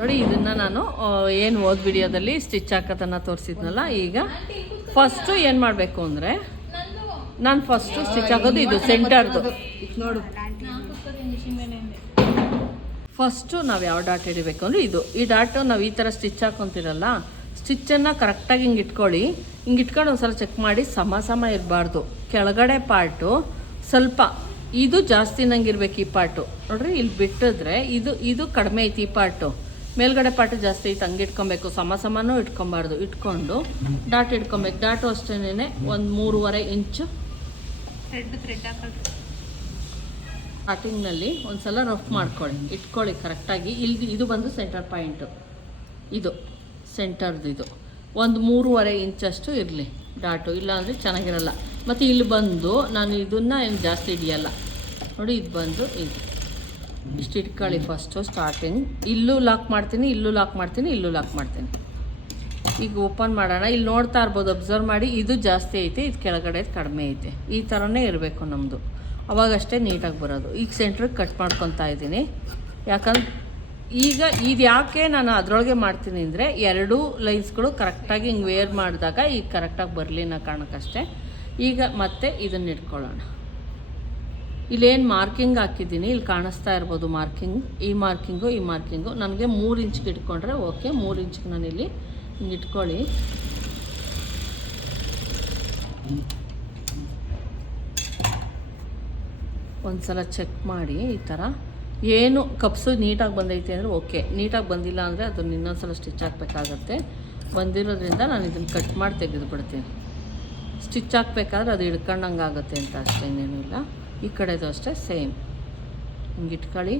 ನೋಡಿ ಇದನ್ನು ನಾನು ಏನು ಓದ್ ವಿಡಿಯೋದಲ್ಲಿ ಸ್ಟಿಚ್ ಹಾಕೋದನ್ನು ತೋರಿಸಿದ್ನಲ್ಲ. ಈಗ ಫಸ್ಟು ಏನು ಮಾಡಬೇಕು ಅಂದರೆ, ನಾನು ಫಸ್ಟು ಸ್ಟಿಚ್ ಹಾಕೋದು ಇದು ಸೆಂಟರ್ದು. ನೋಡು, ಫಸ್ಟು ನಾವು ಯಾವ ಡಾಟ್ ಹಿಡಿಬೇಕು ಅಂದರೆ ಇದು. ಈ ಡಾಟು ನಾವು ಈ ಥರ ಸ್ಟಿಚ್ ಹಾಕೊತಿರಲ್ಲ, ಸ್ಟಿಚ್ಚನ್ನು ಕರೆಕ್ಟಾಗಿ ಹಿಂಗೆ ಇಟ್ಕೊಳ್ಳಿ. ಹಿಂಗೆ ಇಟ್ಕೊಂಡು ಒಂದು ಸಲ ಚೆಕ್ ಮಾಡಿ, ಸಮ ಇರಬಾರ್ದು. ಕೆಳಗಡೆ ಪಾರ್ಟು ಸ್ವಲ್ಪ ಇದು ಜಾಸ್ತಿ ನಂಗೆ ಇರಬೇಕು. ಈ ಪಾರ್ಟು ನೋಡ್ರಿ, ಇಲ್ಲಿ ಬಿಟ್ಟಿದ್ರೆ ಇದು ಕಡಿಮೆ ಐತಿ. ಈ ಪಾರ್ಟು ಮೇಲ್ಗಡೆ ಪಾರ್ಟು ಜಾಸ್ತಿ ಐತೆ, ಹಂಗೆ ಇಟ್ಕೊಬೇಕು. ಸಮನೂ ಇಟ್ಕೊಬಾರ್ದು. ಇಟ್ಕೊಂಡು ಡಾಟ್ ಇಟ್ಕೊಬೇಕು. ಡಾಟು ಅಷ್ಟೇನೆ ಒಂದು 3.5 ಇಂಚು ಸ್ಟಾರ್ಟಿಂಗ್ನಲ್ಲಿ ಒಂದು ಸಲ ರಫ್ ಮಾಡ್ಕೊಳ್ಳಿ, ಇಟ್ಕೊಳ್ಳಿ ಕರೆಕ್ಟಾಗಿ. ಇದು ಬಂದು ಸೆಂಟರ್ ಪಾಯಿಂಟು, ಇದು ಸೆಂಟರ್ದು. ಇದು ಒಂದು 3.5 ಇಂಚಷ್ಟು ಇರಲಿ ಡಾಟು, ಇಲ್ಲಾಂದರೆ ಚೆನ್ನಾಗಿರಲ್ಲ. ಮತ್ತು ಇಲ್ಲಿ ಬಂದು ನಾನು ಇದನ್ನು ಏನು ಜಾಸ್ತಿ ಹಿಡಿಯಲ್ಲ ನೋಡಿ. ಇದು ಬಂದು ಇಷ್ಟು ಇಟ್ಕೊಳ್ಳಿ ಫಸ್ಟು ಸ್ಟಾರ್ಟಿಂಗ್. ಇಲ್ಲೂ ಲಾಕ್ ಮಾಡ್ತೀನಿ, ಇಲ್ಲೂ ಲಾಕ್ ಮಾಡ್ತೀನಿ, ಇಲ್ಲೂ ಲಾಕ್ ಮಾಡ್ತೀನಿ. ಈಗ ಓಪನ್ ಮಾಡೋಣ. ಇಲ್ಲಿ ನೋಡ್ತಾ ಇರ್ಬೋದು, ಅಬ್ಸರ್ವ್ ಮಾಡಿ. ಇದು ಜಾಸ್ತಿ ಐತೆ, ಇದು ಕೆಳಗಡೆ ಕಡಿಮೆ ಐತೆ. ಈ ಥರನೇ ಇರಬೇಕು ನಮ್ಮದು, ಅವಾಗಷ್ಟೇ ನೀಟಾಗಿ ಬರೋದು. ಈಗ ಸೆಂಟ್ರಿಗೆ ಕಟ್ ಮಾಡ್ಕೊತಾ ಇದ್ದೀನಿ. ಯಾಕಂದ್ರೆ ಈಗ ಇದು ಯಾಕೆ ನಾನು ಅದರೊಳಗೆ ಮಾಡ್ತೀನಿ ಅಂದರೆ, ಎರಡೂ ಲೈನ್ಸ್ಗಳು ಕರೆಕ್ಟಾಗಿ ಹಿಂಗೆ ವೇರ್ ಮಾಡಿದಾಗ ಈಗ ಕರೆಕ್ಟಾಗಿ ಬರಲಿ ಅನ್ನೋ ಕಾರಣಕ್ಕಷ್ಟೇ. ಈಗ ಮತ್ತೆ ಇದನ್ನು ಇಟ್ಕೊಳ್ಳೋಣ. ಇಲ್ಲೇನು ಮಾರ್ಕಿಂಗ್ ಹಾಕಿದ್ದೀನಿ, ಇಲ್ಲಿ ಕಾಣಿಸ್ತಾ ಇರ್ಬೋದು ಮಾರ್ಕಿಂಗ್. ಈ ಮಾರ್ಕಿಂಗು ನನಗೆ 3 ಇಂಚ್ಗೆ ಇಟ್ಕೊಂಡ್ರೆ ಓಕೆ. 3 ಇಂಚ್ಗೆ ನಾನು ಇಲ್ಲಿ ಹಿಂಗೆ ಇಟ್ಕೊಳ್ಳಿ. ಒಂದು ಸಲ ಚೆಕ್ ಮಾಡಿ. ಈ ಥರ ಏನು ಕಪ್ಸು ನೀಟಾಗಿ ಬಂದೈತೆ ಅಂದರೆ ಓಕೆ. ನೀಟಾಗಿ ಬಂದಿಲ್ಲ ಅಂದರೆ ಅದನ್ನು ಇನ್ನೊಂದು ಸಲ ಸ್ಟಿಚ್ ಹಾಕಬೇಕಾಗತ್ತೆ. ಬಂದಿರೋದ್ರಿಂದ ನಾನು ಇದನ್ನು ಕಟ್ ಮಾಡಿ ತೆಗೆದುಬಿಡ್ತೀನಿ. ಸ್ಟಿಚ್ ಹಾಕ್ಬೇಕಾದ್ರೆ ಅದು ಹಿಡ್ಕೊಂಡಂಗೆ ಆಗುತ್ತೆ ಅಂತ ಅಷ್ಟೇ, ಇನ್ನೇನು ಇಲ್ಲ. ಈ ಕಡೆದು ಅಷ್ಟೇ ಸೇಮ್ ಹಿಂಗೆ ಇಟ್ಕೊಳ್ಳಿ.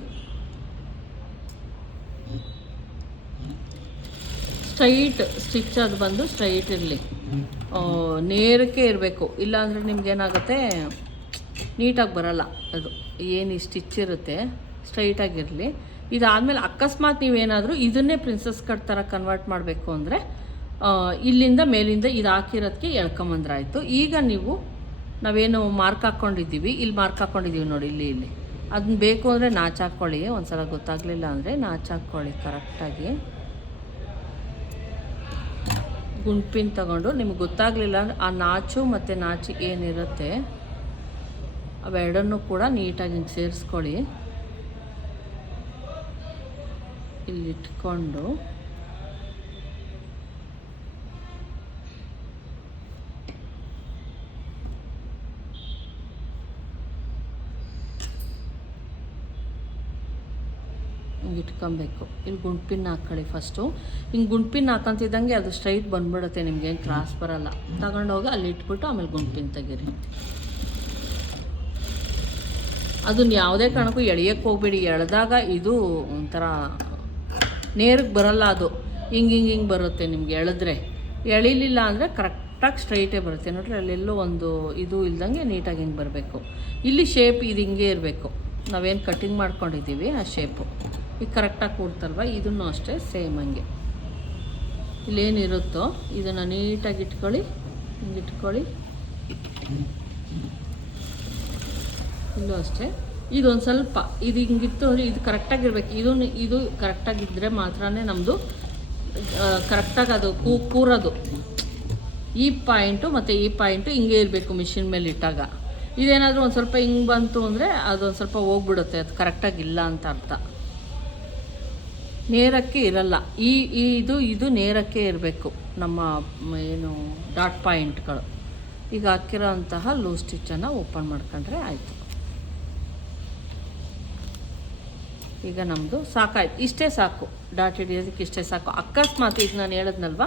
ಸ್ಟ್ರೈಟ್ ಸ್ಟಿಚ್ ಅದು ಬಂದು ಸ್ಟ್ರೈಟ್ ಇರಲಿ, ನೇರಕ್ಕೆ ಇರಬೇಕು. ಇಲ್ಲಾಂದರೆ ನಿಮ್ಗೇನಾಗುತ್ತೆ, ನೀಟಾಗಿ ಬರಲ್ಲ. ಅದು ಏನು ಈ ಸ್ಟಿಚ್ ಇರುತ್ತೆ ಸ್ಟ್ರೈಟಾಗಿರಲಿ. ಇದಾದಮೇಲೆ ಅಕಸ್ಮಾತ್ ನೀವೇನಾದರೂ ಇದನ್ನೇ ಪ್ರಿನ್ಸಸ್ ಕಟ್ ಥರ ಕನ್ವರ್ಟ್ ಮಾಡಬೇಕು ಅಂದರೆ ಇಲ್ಲಿಂದ ಮೇಲಿಂದ ಇದು ಹಾಕಿರೋದಕ್ಕೆ ಎಳ್ಕೊಂಬಂದ್ರಾಯ್ತು. ಈಗ ನೀವು ನಾವೇನು ಮಾರ್ಕ್ ಹಾಕ್ಕೊಂಡಿದ್ದೀವಿ, ಇಲ್ಲಿ ಮಾರ್ಕ್ ಹಾಕ್ಕೊಂಡಿದ್ದೀವಿ ನೋಡಿ, ಇಲ್ಲಿ ಅದನ್ನ ಬೇಕು ಅಂದರೆ ನಾಚು ಹಾಕ್ಕೊಳ್ಳಿ. ಒಂದು ಸಲ ಗೊತ್ತಾಗಲಿಲ್ಲ ಅಂದರೆ ನಾಚು ಹಾಕ್ಕೊಳ್ಳಿ ಕರೆಕ್ಟಾಗಿ. ಗುಂಪಿನ ತಗೊಂಡು ನಿಮ್ಗೆ ಗೊತ್ತಾಗಲಿಲ್ಲ ಅಂದರೆ ಆ ನಾಚು ಮತ್ತು ನಾಚಿ ಏನಿರುತ್ತೆ ಅವೆರಡನ್ನೂ ಕೂಡ ನೀಟಾಗಿ ಹಿಂಗೆ ಸೇರಿಸ್ಕೊಳ್ಳಿ. ಇಲ್ಲಿಟ್ಕೊಂಡು ಹಿಂಗೆ ಇಟ್ಕೊಬೇಕು. ಇಲ್ಲಿ ಗುಂಡ್ಪಿನ್ ಹಾಕ್ಕೊಳ್ಳಿ ಫಸ್ಟು. ಹಿಂಗೆ ಗುಂಡ್ಪಿನ್ ಹಾಕೊಂತಿದ್ದಂಗೆ ಅದು ಸ್ಟ್ರೈಟ್ ಬಂದ್ಬಿಡುತ್ತೆ, ನಿಮ್ಗೇನು ಕ್ರಾಸ್ ಬರೋಲ್ಲ. ತಗೊಂಡೋಗಿ ಅಲ್ಲಿ ಇಟ್ಬಿಟ್ಟು ಆಮೇಲೆ ಗುಂಡ್ಪಿನ್ ತೆಗೀರಿ. ಅದನ್ನ ಯಾವುದೇ ಕಾರಣಕ್ಕೂ ಎಳೆಯೋಕ್ಕೆ ಹೋಗ್ಬೇಡಿ. ಎಳೆದಾಗ ಇದು ಒಂಥರ ನೇರಕ್ಕೆ ಬರಲ್ಲ. ಅದು ಹಿಂಗೆ ಬರುತ್ತೆ ನಿಮ್ಗೆ ಎಳೆದ್ರೆ. ಎಳಿಲಿಲ್ಲ ಅಂದರೆ ಕರೆಕ್ಟಾಗಿ ಸ್ಟ್ರೈಟೇ ಬರುತ್ತೆ ನೋಡ್ರಿ. ಅಲ್ಲೆಲ್ಲೋ ಒಂದು ಇದು ಇಲ್ದಂಗೆ ನೀಟಾಗಿ ಹಿಂಗೆ ಬರಬೇಕು. ಇಲ್ಲಿ ಶೇಪ್ ಇದು ಹಿಂಗೆ ಇರಬೇಕು. ನಾವೇನು ಕಟ್ಟಿಂಗ್ ಮಾಡ್ಕೊಂಡಿದ್ದೀವಿ ಆ ಶೇಪು ಈಗ ಕರೆಕ್ಟಾಗಿ ಕೂಡ್ತಲ್ವ. ಇದನ್ನು ಅಷ್ಟೇ ಸೇಮ್ ಹಂಗೆ ಇಲ್ಲೇನಿರುತ್ತೋ ಇದನ್ನು ನೀಟಾಗಿ ಇಟ್ಕೊಳ್ಳಿ. ಹಿಂಗೆ ಇಟ್ಕೊಳ್ಳಿ. ಇಲ್ಲೂ ಅಷ್ಟೇ. ಇದೊಂದು ಸ್ವಲ್ಪ ಇದು ಹಿಂಗಿತ್ತು ಅಂದರೆ ಇದು ಕರೆಕ್ಟಾಗಿರ್ಬೇಕು. ಇದು ಕರೆಕ್ಟಾಗಿದ್ದರೆ ಮಾತ್ರ ನಮ್ಮದು ಕರೆಕ್ಟಾಗಿ ಅದು ಕೂರೋದು. ಈ ಪಾಯಿಂಟು ಮತ್ತು ಈ ಪಾಯಿಂಟು ಹಿಂಗೆ ಇರಬೇಕು ಮಿಷಿನ್ ಮೇಲೆ ಇಟ್ಟಾಗ. ಇದೇನಾದರೂ ಒಂದು ಸ್ವಲ್ಪ ಹಿಂಗೆ ಬಂತು ಅಂದರೆ ಅದೊಂದು ಸ್ವಲ್ಪ ಹೋಗ್ಬಿಡುತ್ತೆ, ಅದು ಕರೆಕ್ಟಾಗಿಲ್ಲ ಅಂತ ಅರ್ಥ. ನೇರಕ್ಕೆ ಇರಲ್ಲ. ಇದು ನೇರಕ್ಕೆ ಇರಬೇಕು ನಮ್ಮ ಏನು ಡಾಟ್ ಪಾಯಿಂಟ್ಗಳು. ಈಗ ಹಾಕಿರೋ ಅಂತಹ ಲೂಸ್ ಸ್ಟಿಚ್ಚನ್ನು ಓಪನ್ ಮಾಡ್ಕೊಂಡ್ರೆ ಆಯಿತು. ಈಗ ನಮ್ಮದು ಸಾಕಾಯ್ತು. ಇಷ್ಟೇ ಸಾಕು, ಡಾಟ್ ಹಿಡಿಯೋದಕ್ಕೆ ಇಷ್ಟೇ ಸಾಕು. ಅಕಸ್ಮಾತ್ ಈಗ ನಾನು ಹೇಳಿದ್ನಲ್ವ,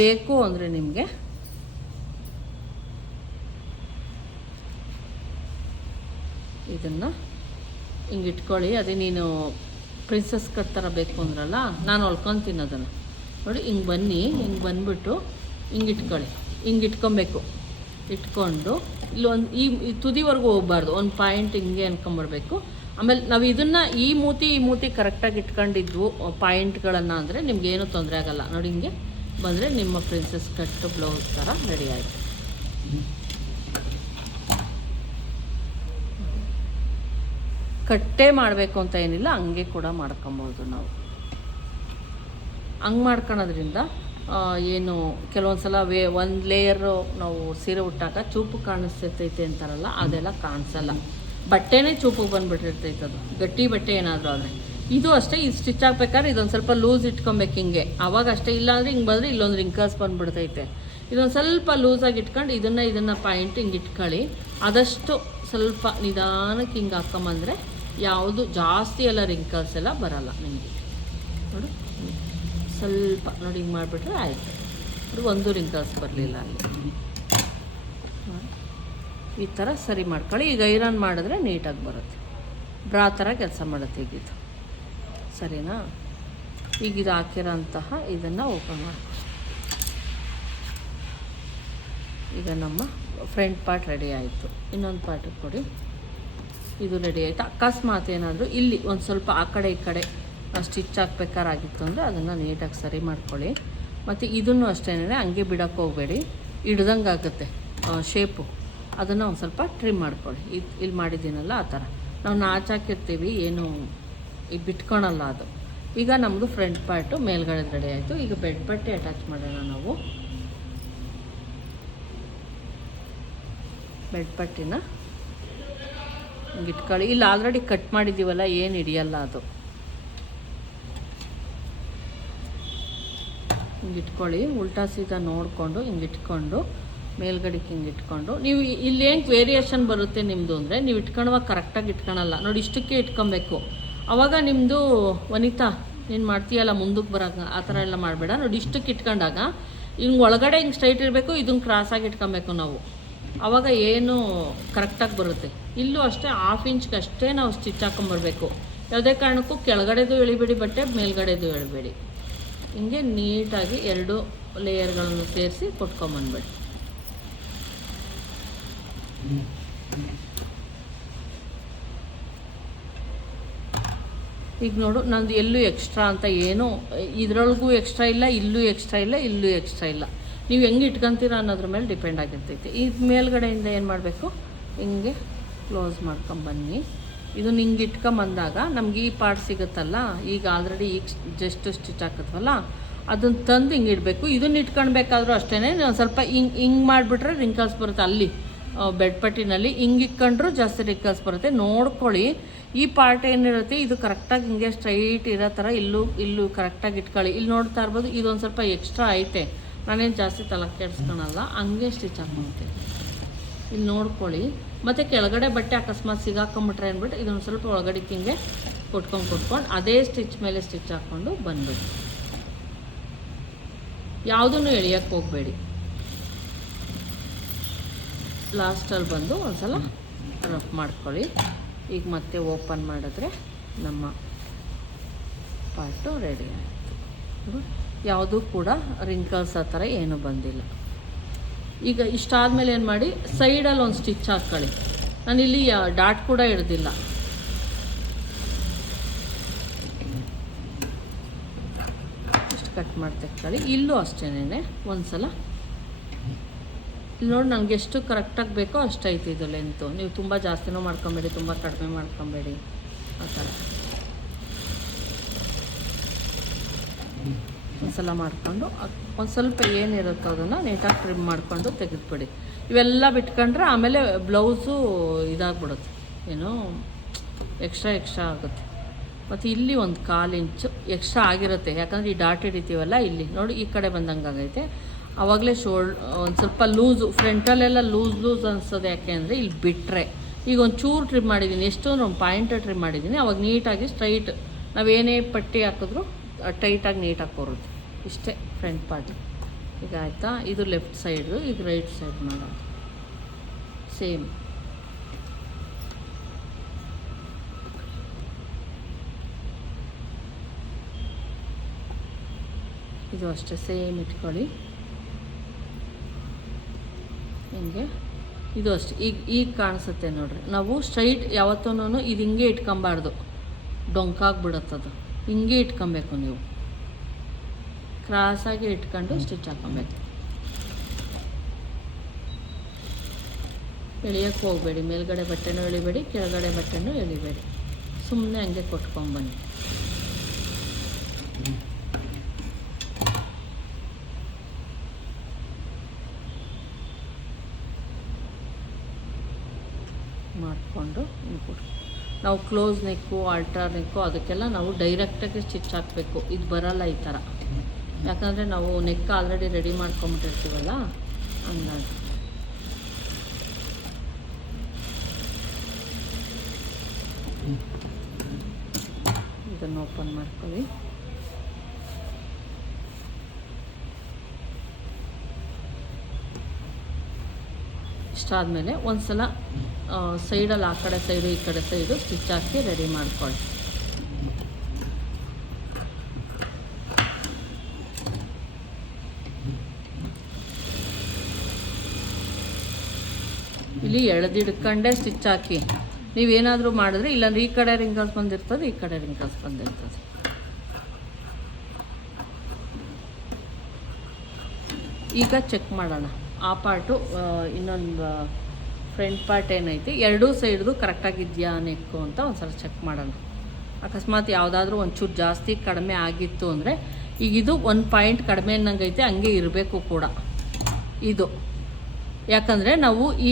ಬೇಕು ಅಂದರೆ ನಿಮಗೆ ಇದನ್ನು ಹಿಂಗೆ ಇಟ್ಕೊಳ್ಳಿ. ಅದೇ ನೀನು ಪ್ರಿನ್ಸಸ್ ಕಟ್ ಥರ ಬೇಕು ಅಂದ್ರಲ್ಲ, ನಾನು ಹೊಲ್ಕೊತೀನಿ ಅದನ್ನು ನೋಡಿ. ಹಿಂಗೆ ಹಿಂಗೆ ಬಂದುಬಿಟ್ಟು ಹಿಂಗೆ ಇಟ್ಕೊಳ್ಳಿ. ಹಿಂಗೆ ಇಟ್ಕೊಬೇಕು. ಇಟ್ಕೊಂಡು ಇಲ್ಲೊಂದು ಈ ತುದಿವರೆಗೂ ಹೋಗ್ಬಾರ್ದು. ಒಂದು ಪಾಯಿಂಟ್ ಹಿಂಗೆ ಅನ್ಕೊಂಬರ್ಬೇಕು. ಆಮೇಲೆ ನಾವು ಇದನ್ನು ಈ ಮೂತಿ ಕರೆಕ್ಟಾಗಿ ಇಟ್ಕೊಂಡಿದ್ವು ಪಾಯಿಂಟ್ಗಳನ್ನು ಅಂದರೆ ನಿಮಗೇನು ತೊಂದರೆ ಆಗೋಲ್ಲ ನೋಡಿ. ಹಿಂಗೆ ಬಂದರೆ ನಿಮ್ಮ ಪ್ರಿನ್ಸಸ್ ಕಟ್ ಬ್ಲೌಸ್ ಥರ ರೆಡಿ ಆಯಿತು. ಕಟ್ಟೇ ಮಾಡಬೇಕು ಅಂತ ಏನಿಲ್ಲ, ಹಂಗೆ ಕೂಡ ಮಾಡ್ಕೊಬೋದು ನಾವು. ಹಂಗೆ ಮಾಡ್ಕೊಳೋದ್ರಿಂದ ಏನು ಕೆಲವೊಂದು ಸಲ ಒಂದು ಲೇಯರು ನಾವು ಸೀರೆ ಉಟ್ಟಾಗ ಚೂಪು ಕಾಣಿಸ್ತೈತೆ ಅಂತಾರಲ್ಲ, ಅದೆಲ್ಲ ಕಾಣಿಸಲ್ಲ. ಬಟ್ಟೆನೇ ಚೂಪಿಗೆ ಬಂದುಬಿಟ್ಟಿರ್ತೈತೆ, ಅದು ಗಟ್ಟಿ ಬಟ್ಟೆ ಏನಾದರೂ ಆದರೆ. ಇದು ಅಷ್ಟೇ, ಇದು ಸ್ಟಿಚ್ ಹಾಕ್ಬೇಕಾದ್ರೆ ಇದೊಂದು ಸ್ವಲ್ಪ ಲೂಸ್ ಇಟ್ಕೊಬೇಕು ಹಿಂಗೆ, ಆವಾಗ ಅಷ್ಟೇ. ಇಲ್ಲಾಂದರೆ ಹಿಂಗೆ ಬಂದರೆ ಇಲ್ಲೊಂದು ರಿಂಕಲ್ಸ್ ಬಂದುಬಿಡ್ತೈತೆ. ಇದೊಂದು ಸ್ವಲ್ಪ ಲೂಸಾಗಿ ಇಟ್ಕೊಂಡು ಇದನ್ನು ಪಾಯಿಂಟ್ ಹಿಂಗೆ ಇಟ್ಕೊಳ್ಳಿ. ಆದಷ್ಟು ಸ್ವಲ್ಪ ನಿಧಾನಕ್ಕೆ ಹಿಂಗೆ ಹಾಕ್ಕೊಂಬಂದರೆ ಯಾವುದು ಜಾಸ್ತಿ ಎಲ್ಲ ರಿಂಕಲ್ಸ್ ಎಲ್ಲ ಬರೋಲ್ಲ ನಿಮಗೆ. ನೋಡು, ಸ್ವಲ್ಪ ನೋಡಿ ಹಿಂಗೆ ಮಾಡಿಬಿಟ್ರೆ ಆಯಿತು. ಅದು ಒಂದು ರಿಂಕಲ್ಸ್ ಬರಲಿಲ್ಲ ಅಲ್ಲಿ. ಈ ಥರ ಸರಿ ಮಾಡ್ಕೊಳ್ಳಿ. ಈಗ ಐರನ್ ಮಾಡಿದ್ರೆ ನೀಟಾಗಿ ಬರುತ್ತೆ, ಬ್ರಾ ಥರ ಕೆಲಸ ಮಾಡುತ್ತೆ ಈಗಿದು. ಸರಿನಾ? ಈಗ ಇದು ಹಾಕಿರೋಂತಹ ಇದನ್ನು ಓಪನ್ ಮಾಡ್ಕೊಳ್ಳಿ. ಈಗ ನಮ್ಮ ಫ್ರಂಟ್ ಪಾರ್ಟ್ ರೆಡಿ ಆಯಿತು. ಇನ್ನೊಂದು ಪಾರ್ಟ್ ಕೊಡಿ. ಇದು ರೆಡಿ ಆಯಿತು. ಅಕಸ್ಮಾತ್ ಏನಾದರೂ ಇಲ್ಲಿ ಒಂದು ಸ್ವಲ್ಪ ಆ ಕಡೆ ಈ ಕಡೆ ಸ್ಟಿಚ್ ಹಾಕ್ಬೇಕಾಗಿತ್ತು ಅಂದರೆ ಅದನ್ನು ನೀಟಾಗಿ ಸರಿ ಮಾಡ್ಕೊಳ್ಳಿ. ಮತ್ತು ಇದನ್ನು ಅಷ್ಟೇ ಹಂಗೆ ಬಿಡೋಕ್ಕೆ ಹೋಗಬೇಡಿ, ಹಿಡ್ದಂಗೆ ಆಗುತ್ತೆ ಶೇಪು. ಅದನ್ನು ಒಂದು ಸ್ವಲ್ಪ ಟ್ರಿಮ್ ಮಾಡ್ಕೊಳ್ಳಿ. ಇಲ್ಲಿ ಮಾಡಿದ್ದೀನಲ್ಲ ಆ ಥರ ನಾವು ನಾಚಾಕಿರ್ತೀವಿ, ಏನು ಈಗ ಬಿಟ್ಕೊಳಲ್ಲ ಅದು. ಈಗ ನಮ್ಮದು ಫ್ರಂಟ್ ಪಾರ್ಟು ಮೇಲ್ಗಡೆ ರೆಡಿ ಆಯಿತು. ಈಗ ಬೆಡ್ ಬಟ್ಟೆ ಅಟ್ಯಾಚ್ ಮಾಡೋಣ ನಾವು. ಬೆಡ್ ಪಟ್ಟಿನ ಹಿಂಗೆ ಇಟ್ಕೊಳ್ಳಿ. ಇಲ್ಲಿ ಆಲ್ರೆಡಿ ಕಟ್ ಮಾಡಿದ್ದೀವಲ್ಲ, ಏನು ಹಿಡಿಯಲ್ಲ ಅದು. ಹಿಂಗೆ ಇಟ್ಕೊಳ್ಳಿ, ಉಲ್ಟಾ ಸೀದಾ ನೋಡಿಕೊಂಡು ಹಿಂಗೆ ಇಟ್ಕೊಂಡು ಮೇಲ್ಗಡೆಗೆ ಹಿಂಗೆ ಇಟ್ಕೊಂಡು. ನೀವು ಇಲ್ಲಿ ಏನು ವೇರಿಯೇಷನ್ ಬರುತ್ತೆ ನಿಮ್ಮದು ಅಂದರೆ, ನೀವು ಇಟ್ಕೊಳ್ಳುವಾಗ ಕರೆಕ್ಟಾಗಿ ಇಟ್ಕೊಳಲ್ಲ ನೋಡಿ, ಇಷ್ಟಕ್ಕೆ ಇಟ್ಕೊಬೇಕು. ಆವಾಗ ನಿಮ್ಮದು ವನಿತಾ ನೀನು ಮಾಡ್ತೀಯಲ್ಲ ಮುಂದಕ್ಕೆ ಬರೋಕೆ ಆ ಥರ ಎಲ್ಲ ಮಾಡಬೇಡ. ನೋಡಿ ಇಷ್ಟಕ್ಕೆ ಇಟ್ಕೊಂಡಾಗ ಹಿಂಗೆ ಒಳಗಡೆ ಹಿಂಗೆ ಸ್ಟ್ರೈಟ್ ಇರಬೇಕು, ಇದನ್ನು ಕ್ರಾಸಾಗಿ ಇಟ್ಕೊಬೇಕು ನಾವು. ಆವಾಗ ಏನು ಕರೆಕ್ಟಾಗಿ ಬರುತ್ತೆ. ಇಲ್ಲೂ ಅಷ್ಟೇ 1/2 ಇಂಚ್ಗೆ ಅಷ್ಟೇ ನಾವು ಸ್ಟಿಚ್ ಹಾಕೊಂಬರ್ಬೇಕು. ಯಾವುದೇ ಕಾರಣಕ್ಕೂ ಕೆಳಗಡೆದು ಎಳಿಬೇಡಿ, ಬಟ್ಟೆ ಮೇಲ್ಗಡೆದು ಎಳಿಬೇಡಿ. ಹಿಂಗೆ ನೀಟಾಗಿ 2 ಲೇಯರ್ಗಳನ್ನು ಸೇರಿಸಿ ಕೊಟ್ಕೊಂಬಂದ್ಬೇಡಿ. ಈಗ ನೋಡು, ನಂದು ಎಲ್ಲೂ ಎಕ್ಸ್ಟ್ರಾ ಅಂತ ಏನೂ ಇದರೊಳಗೂ ಎಕ್ಸ್ಟ್ರಾ ಇಲ್ಲ, ಇಲ್ಲೂ ಎಕ್ಸ್ಟ್ರಾ ಇಲ್ಲ, ಇಲ್ಲೂ ಎಕ್ಸ್ಟ್ರಾ ಇಲ್ಲ. ನೀವು ಹೆಂಗೆ ಇಟ್ಕೊತೀರ ಅನ್ನೋದ್ರ ಮೇಲೆ ಡಿಪೆಂಡ್ ಆಗಿರ್ತೈತಿ. ಇದು ಮೇಲ್ಗಡೆಯಿಂದ ಏನು ಮಾಡಬೇಕು, ಹಿಂಗೆ ಕ್ಲೋಸ್ ಮಾಡ್ಕೊಂಬನ್ನಿ. ಇದು ಹಿಂಗೆ ಇಟ್ಕೊಂಬಂದಾಗ ನಮ್ಗೆ ಈ ಪಾರ್ಟ್ ಸಿಗುತ್ತಲ್ಲ, ಈಗ ಆಲ್ರೆಡಿ ಈಗ ಜಸ್ಟ್ ಸ್ಟಿಚ್ ಹಾಕಿದ್ವಲ್ಲ, ಅದನ್ನು ತಂದು ಹಿಂಗೆ ಇಡಬೇಕು. ಇದನ್ನು ಇಟ್ಕೊಳ್ಬೇಕಾದ್ರೂ ಅಷ್ಟೇ ಒಂದು ಸ್ವಲ್ಪ ಹಿಂಗೆ ಮಾಡಿಬಿಟ್ರೆ ರಿಂಕಲ್ಸ್ ಬರುತ್ತೆ. ಅಲ್ಲಿ ಬೆಡ್ ಪಟ್ಟಿನಲ್ಲಿ ಹಿಂಗೆ ಇಟ್ಕೊಂಡ್ರೂ ಜಾಸ್ತಿ ರಿಂಕಲ್ಸ್ ಬರುತ್ತೆ. ನೋಡ್ಕೊಳ್ಳಿ, ಈ ಪಾರ್ಟ್ ಏನಿರುತ್ತೆ ಇದು ಕರೆಕ್ಟಾಗಿ ಹಿಂಗೆ ಸ್ಟ್ರೈಟ್ ಇರೋ ಥರ ಇಲ್ಲೂ ಕರೆಕ್ಟಾಗಿ ಇಟ್ಕೊಳ್ಳಿ. ಇಲ್ಲಿ ನೋಡ್ತಾ ಇರ್ಬೋದು, ಇದೊಂದು ಸ್ವಲ್ಪ ಎಕ್ಸ್ಟ್ರಾ ಐತೆ. ನಾನೇನು ಜಾಸ್ತಿ ತಲೆ ಕೆಡಿಸ್ಕೊಳಲ್ಲ, ಹಂಗೆ ಸ್ಟಿಚ್ ಹಾಕ್ಕೊಳ್ತೀನಿ. ಇಲ್ಲಿ ನೋಡ್ಕೊಳ್ಳಿ. ಮತ್ತು ಕೆಳಗಡೆ ಬಟ್ಟೆ ಅಕಸ್ಮಾತ್ ಸಿಗಾಕೊಂಬಿಟ್ರೆ ಅಂದ್ಬಿಟ್ಟು ಇದೊಂದು ಸ್ವಲ್ಪ ಒಳಗಡೆ ಹಿಂಗೆ ಕೊಟ್ಕೊಂಡು ಅದೇ ಸ್ಟಿಚ್ ಮೇಲೆ ಸ್ಟಿಚ್ ಹಾಕ್ಕೊಂಡು ಬಂದ್ಬಿಡಿ. ಯಾವುದನ್ನು ಎಳಿಯೋಕ್ಕೆ ಹೋಗಬೇಡಿ. ಲಾಸ್ಟಲ್ಲಿ ಬಂದು ಒಂದು ಸಲ ರಫ್ ಮಾಡ್ಕೊಳ್ಳಿ. ಈಗ ಮತ್ತೆ ಓಪನ್ ಮಾಡಿದ್ರೆ ನಮ್ಮ ಪಾರ್ಟು ರೆಡಿ ಆಯಿತು. ಯಾವುದೂ ಕೂಡ ರಿಂಕಲ್ಸ್ ಆ ಥರ ಏನೂ ಬಂದಿಲ್ಲ. ಈಗ ಇಷ್ಟಾದಮೇಲೆ ಏನು ಮಾಡಿ, ಸೈಡಲ್ಲಿ ಒಂದು ಸ್ಟಿಚ್ ಹಾಕ್ಕೊಳ್ಳಿ. ನಾನಿಲ್ಲಿ ಡಾಟ್ ಕೂಡ ಹಿಡ್ದಿಲ್ಲ. ಇಷ್ಟು ಕಟ್ ಮಾಡಿ ತೆಕ್ಕೊಳ್ಳಿ. ಇಲ್ಲೂ ಅಷ್ಟೇನೆ ಒಂದು ಸಲ ಇಲ್ಲಿ ನೋಡಿ, ನನಗೆ ಎಷ್ಟು ಕರೆಕ್ಟಾಗಿ ಬೇಕೋ ಅಷ್ಟೈತೆ ಇದು ಲೆಂತು. ನೀವು ತುಂಬ ಜಾಸ್ತಿನೂ ಮಾಡ್ಕೊಬೇಡಿ, ತುಂಬ ಕಡಿಮೆ ಮಾಡ್ಕೊಬೇಡಿ, ಆ ಥರ ಒಂದು ಸಲ ಮಾಡಿಕೊಂಡು ಒಂದು ಸ್ವಲ್ಪ ಏನಿರುತ್ತೋ ಅದನ್ನು ನೀಟಾಗಿ ಟ್ರಿಮ್ ಮಾಡಿಕೊಂಡು ತೆಗೆದುಬಿಡಿ. ಇವೆಲ್ಲ ಬಿಟ್ಕೊಂಡ್ರೆ ಆಮೇಲೆ ಬ್ಲೌಸು ಇದಾಗ್ಬಿಡುತ್ತೆ, ಏನೋ ಎಕ್ಸ್ಟ್ರಾ ಆಗುತ್ತೆ. ಮತ್ತು ಇಲ್ಲಿ ಒಂದು 1/4 ಇಂಚು ಎಕ್ಸ್ಟ್ರಾ ಆಗಿರುತ್ತೆ, ಯಾಕಂದರೆ ಈ ಡಾಟ್ ಹಿಡಿತೀವಲ್ಲ ಇಲ್ಲಿ ನೋಡಿ, ಈ ಕಡೆ ಬಂದಂಗೆ ಆಗೈತೆ. ಆವಾಗಲೇ ಒಂದು ಸ್ವಲ್ಪ ಲೂಸು, ಫ್ರಂಟಲ್ಲೆಲ್ಲ ಲೂಸ್ ಅನಿಸೋದು. ಯಾಕೆ ಅಂದರೆ ಇಲ್ಲಿ ಬಿಟ್ಟರೆ ಈಗ ಒಂದು ಚೂರು ಟ್ರಿಮ್ ಮಾಡಿದ್ದೀನಿ, ಎಷ್ಟೊಂದು ಒಂದು ಪಾಯಿಂಟ್ ಟ್ರಿಮ್ ಮಾಡಿದ್ದೀನಿ. ಅವಾಗ ನೀಟಾಗಿ ಸ್ಟ್ರೈಟ್ ನಾವೇನೇ ಪಟ್ಟಿ ಹಾಕಿದ್ರೂ ಟೈಟಾಗಿ ನೀಟಾಗಿ ಬರುತ್ತೆ. ಇಷ್ಟೇ ಫ್ರಂಟ್ ಪಾರ್ಟ್. ಈಗ ಆಯಿತಾ? ಇದು ಲೆಫ್ಟ್ ಸೈಡು, ಈಗ ರೈಟ್ ಸೈಡ್ ಮಾಡೋದು ಸೇಮ್. ಇದು ಅಷ್ಟೇ ಸೇಮ್ ಇಟ್ಕೊಳ್ಳಿ ಹಿಂಗೆ. ಇದು ಅಷ್ಟೇ ಈಗ ಕಾಣಿಸುತ್ತೆ ನೋಡ್ರಿ. ನಾವು ಸ್ಟ್ರೈಟ್ ಯಾವತ್ತೂ ಇದು ಹಿಂಗೆ ಇಟ್ಕೊಬಾರ್ದು, ಡೊಂಕಾಗ್ಬಿಡುತ್ತದು. ಹಿಂಗೆ ಇಟ್ಕೊಬೇಕು, ನೀವು ಕ್ರಾಸಾಗಿ ಇಟ್ಕೊಂಡು ಸ್ಟಿಚ್ ಹಾಕ್ಕೊಬೇಕು. ಎಳಿಯೋಕ್ಕೆ ಹೋಗಬೇಡಿ, ಮೇಲ್ಗಡೆ ಬಟ್ಟೆನೂ ಎಳಿಬೇಡಿ, ಕೆಳಗಡೆ ಬಟ್ಟೆನೂ ಎಳಿಬೇಡಿ, ಸುಮ್ಮನೆ ಹಂಗೆ ಕೊಟ್ಕೊಂಬನ್ನಿ. ಮಾಡಿಕೊಂಡು ನಾವು ಕ್ಲೋಸ್ ನೆಕ್ಕು ಆಲ್ಟರ್ ನೆಕ್ಕು ಅದಕ್ಕೆಲ್ಲ ನಾವು ಡೈರೆಕ್ಟಾಗಿ ಸ್ಟಿಚ್ ಹಾಕಬೇಕು. ಇದು ಬರಲ್ಲ ಈ ಥರ, ಯಾಕಂದರೆ ನಾವು ನೆಕ್ ಆಲ್ರೆಡಿ ರೆಡಿ ಮಾಡ್ಕೊಂಬಿಟ್ಟಿರ್ತೀವಲ್ಲ ಹಂಗಾಗಿ. ಇದನ್ನು ಓಪನ್ ಮಾಡ್ಕೊಳ್ಳಿ. ಇಷ್ಟಾದಮೇಲೆ ಒಂದು ಸಲ ಸೈಡಲ್ಲಿ ಆ ಕಡೆ ಸೈಡು ಈ ಕಡೆ ಸೈಡು ಸ್ಟಿಚ್ ಹಾಕಿ ರೆಡಿ ಮಾಡ್ಕೊಳ್ಳಿ. ಇಲ್ಲಿ ಎಳೆದಿಡ್ಕೊಂಡೆ ಸ್ಟಿಚ್ ಹಾಕಿ. ನೀವೇನಾದರೂ ಮಾಡಿದ್ರೆ ಇಲ್ಲಾಂದ್ರೆ ಈ ಕಡೆ ರಿಂಗಲ್ಸ್ ಬಂದಿರ್ತದೆ, ಈ ಕಡೆ ರಿಂಗಲ್ಸ್ ಬಂದಿರ್ತದೆ. ಈಗ ಚೆಕ್ ಮಾಡೋಣ ಆ ಪಾರ್ಟು, ಇನ್ನೊಂದು ಫ್ರಂಟ್ ಪಾರ್ಟ್ ಏನೈತಿ ಎರಡೂ ಸೈಡ್ದು ಕರೆಕ್ಟಾಗಿದೆಯಾ ನೆಕ್ಕು ಅಂತ ಒಂದು ಸಲ ಚೆಕ್ ಮಾಡೋಣ. ಅಕಸ್ಮಾತ್ ಯಾವುದಾದ್ರೂ ಒಂಚೂರು ಜಾಸ್ತಿ ಕಡಿಮೆ ಆಗಿತ್ತು ಅಂದರೆ, ಈಗ ಇದು ಒಂದು ಪಾಯಿಂಟ್ ಕಡಿಮೆ ಅನ್ನಂಗೈತೆ, ಹಂಗೆ ಇರಬೇಕು ಕೂಡ ಇದು. ಯಾಕಂದರೆ ನಾವು ಈ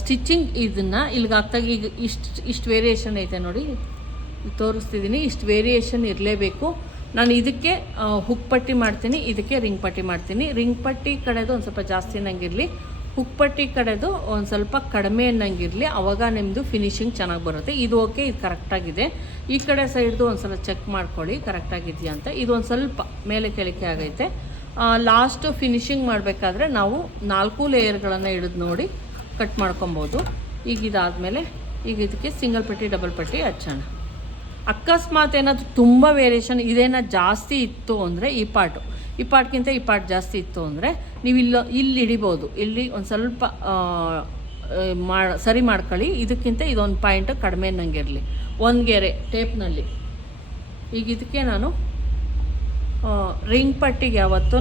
ಸ್ಟಿಚಿಂಗ್ ಇದನ್ನು ಇಲ್ಲಿಗೆ ಹಾಕ್ದಾಗ ಈಗ ಇಷ್ಟು ವೇರಿಯೇಷನ್ ಐತೆ ನೋಡಿ, ತೋರಿಸ್ತಿದ್ದೀನಿ. ಇಷ್ಟು ವೇರಿಯೇಷನ್ ಇರಲೇಬೇಕು. ನಾನು ಇದಕ್ಕೆ ಹುಕ್ ಪಟ್ಟಿ ಮಾಡ್ತೀನಿ, ಇದಕ್ಕೆ ರಿಂಗ್ ಪಟ್ಟಿ ಮಾಡ್ತೀನಿ. ರಿಂಗ್ ಪಟ್ಟಿ ಕಡೆದು ಒಂದು ಸ್ವಲ್ಪ ಜಾಸ್ತಿ ಅನ್ನಂಗಿರಲಿ, ಹುಕ್ ಪಟ್ಟಿ ಕಡೆದು ಒಂದು ಸ್ವಲ್ಪ ಕಡಿಮೆ ಅನ್ನಂಗಿರಲಿ, ಆವಾಗ ನಿಮ್ಮದು ಫಿನಿಶಿಂಗ್ ಚೆನ್ನಾಗಿ ಬರುತ್ತೆ. ಇದು ಓಕೆ, ಇದು ಕರೆಕ್ಟಾಗಿದೆ. ಈ ಕಡೆ ಸೈಡ್ದು ಒಂದು ಸಲ ಚೆಕ್ ಮಾಡ್ಕೊಳ್ಳಿ ಕರೆಕ್ಟಾಗಿದೆಯಾ ಅಂತ. ಇದು ಒಂದು ಸ್ವಲ್ಪ ಮೇಲೆ ಕೆಳಕ್ಕೆ ಆಗೈತೆ. ಲಾಸ್ಟು ಫಿನಿಶಿಂಗ್ ಮಾಡಬೇಕಾದ್ರೆ ನಾವು 4 ಲೇಯರ್ಗಳನ್ನು ಹಿಡಿದು ನೋಡಿ ಕಟ್ ಮಾಡ್ಕೊಬೋದು. ಈಗ ಇದಾದಮೇಲೆ ಈಗ ಇದಕ್ಕೆ ಸಿಂಗಲ್ ಪಟ್ಟಿ ಡಬಲ್ ಪಟ್ಟಿ ಹಚ್ಚೋಣ. ಅಕಸ್ಮಾತ್ ಏನಾದರೂ ತುಂಬ ವೇರಿಯೇಷನ್ ಇದೇನೋ ಜಾಸ್ತಿ ಇತ್ತು ಅಂದರೆ, ಈ ಪಾರ್ಟ್ಗಿಂತ ಈ ಪಾರ್ಟ್ ಜಾಸ್ತಿ ಇತ್ತು ಅಂದರೆ ನೀವು ಇಲ್ಲಿ ಹಿಡಿಬೋದು. ಇಲ್ಲಿ ಒಂದು ಸ್ವಲ್ಪ ಸರಿ ಮಾಡ್ಕೊಳ್ಳಿ. ಇದಕ್ಕಿಂತ ಇದೊಂದು ಪಾಯಿಂಟ್ ಕಡಿಮೆ ಅನ್ನಂಗಿರಲಿ, ಒಂದು ಗೆರೆ ಟೇಪ್ನಲ್ಲಿ. ಈಗ ಇದಕ್ಕೆ ನಾನು ರಿಂಗ್ ಪಟ್ಟಿಗೆ ಯಾವತ್ತೂ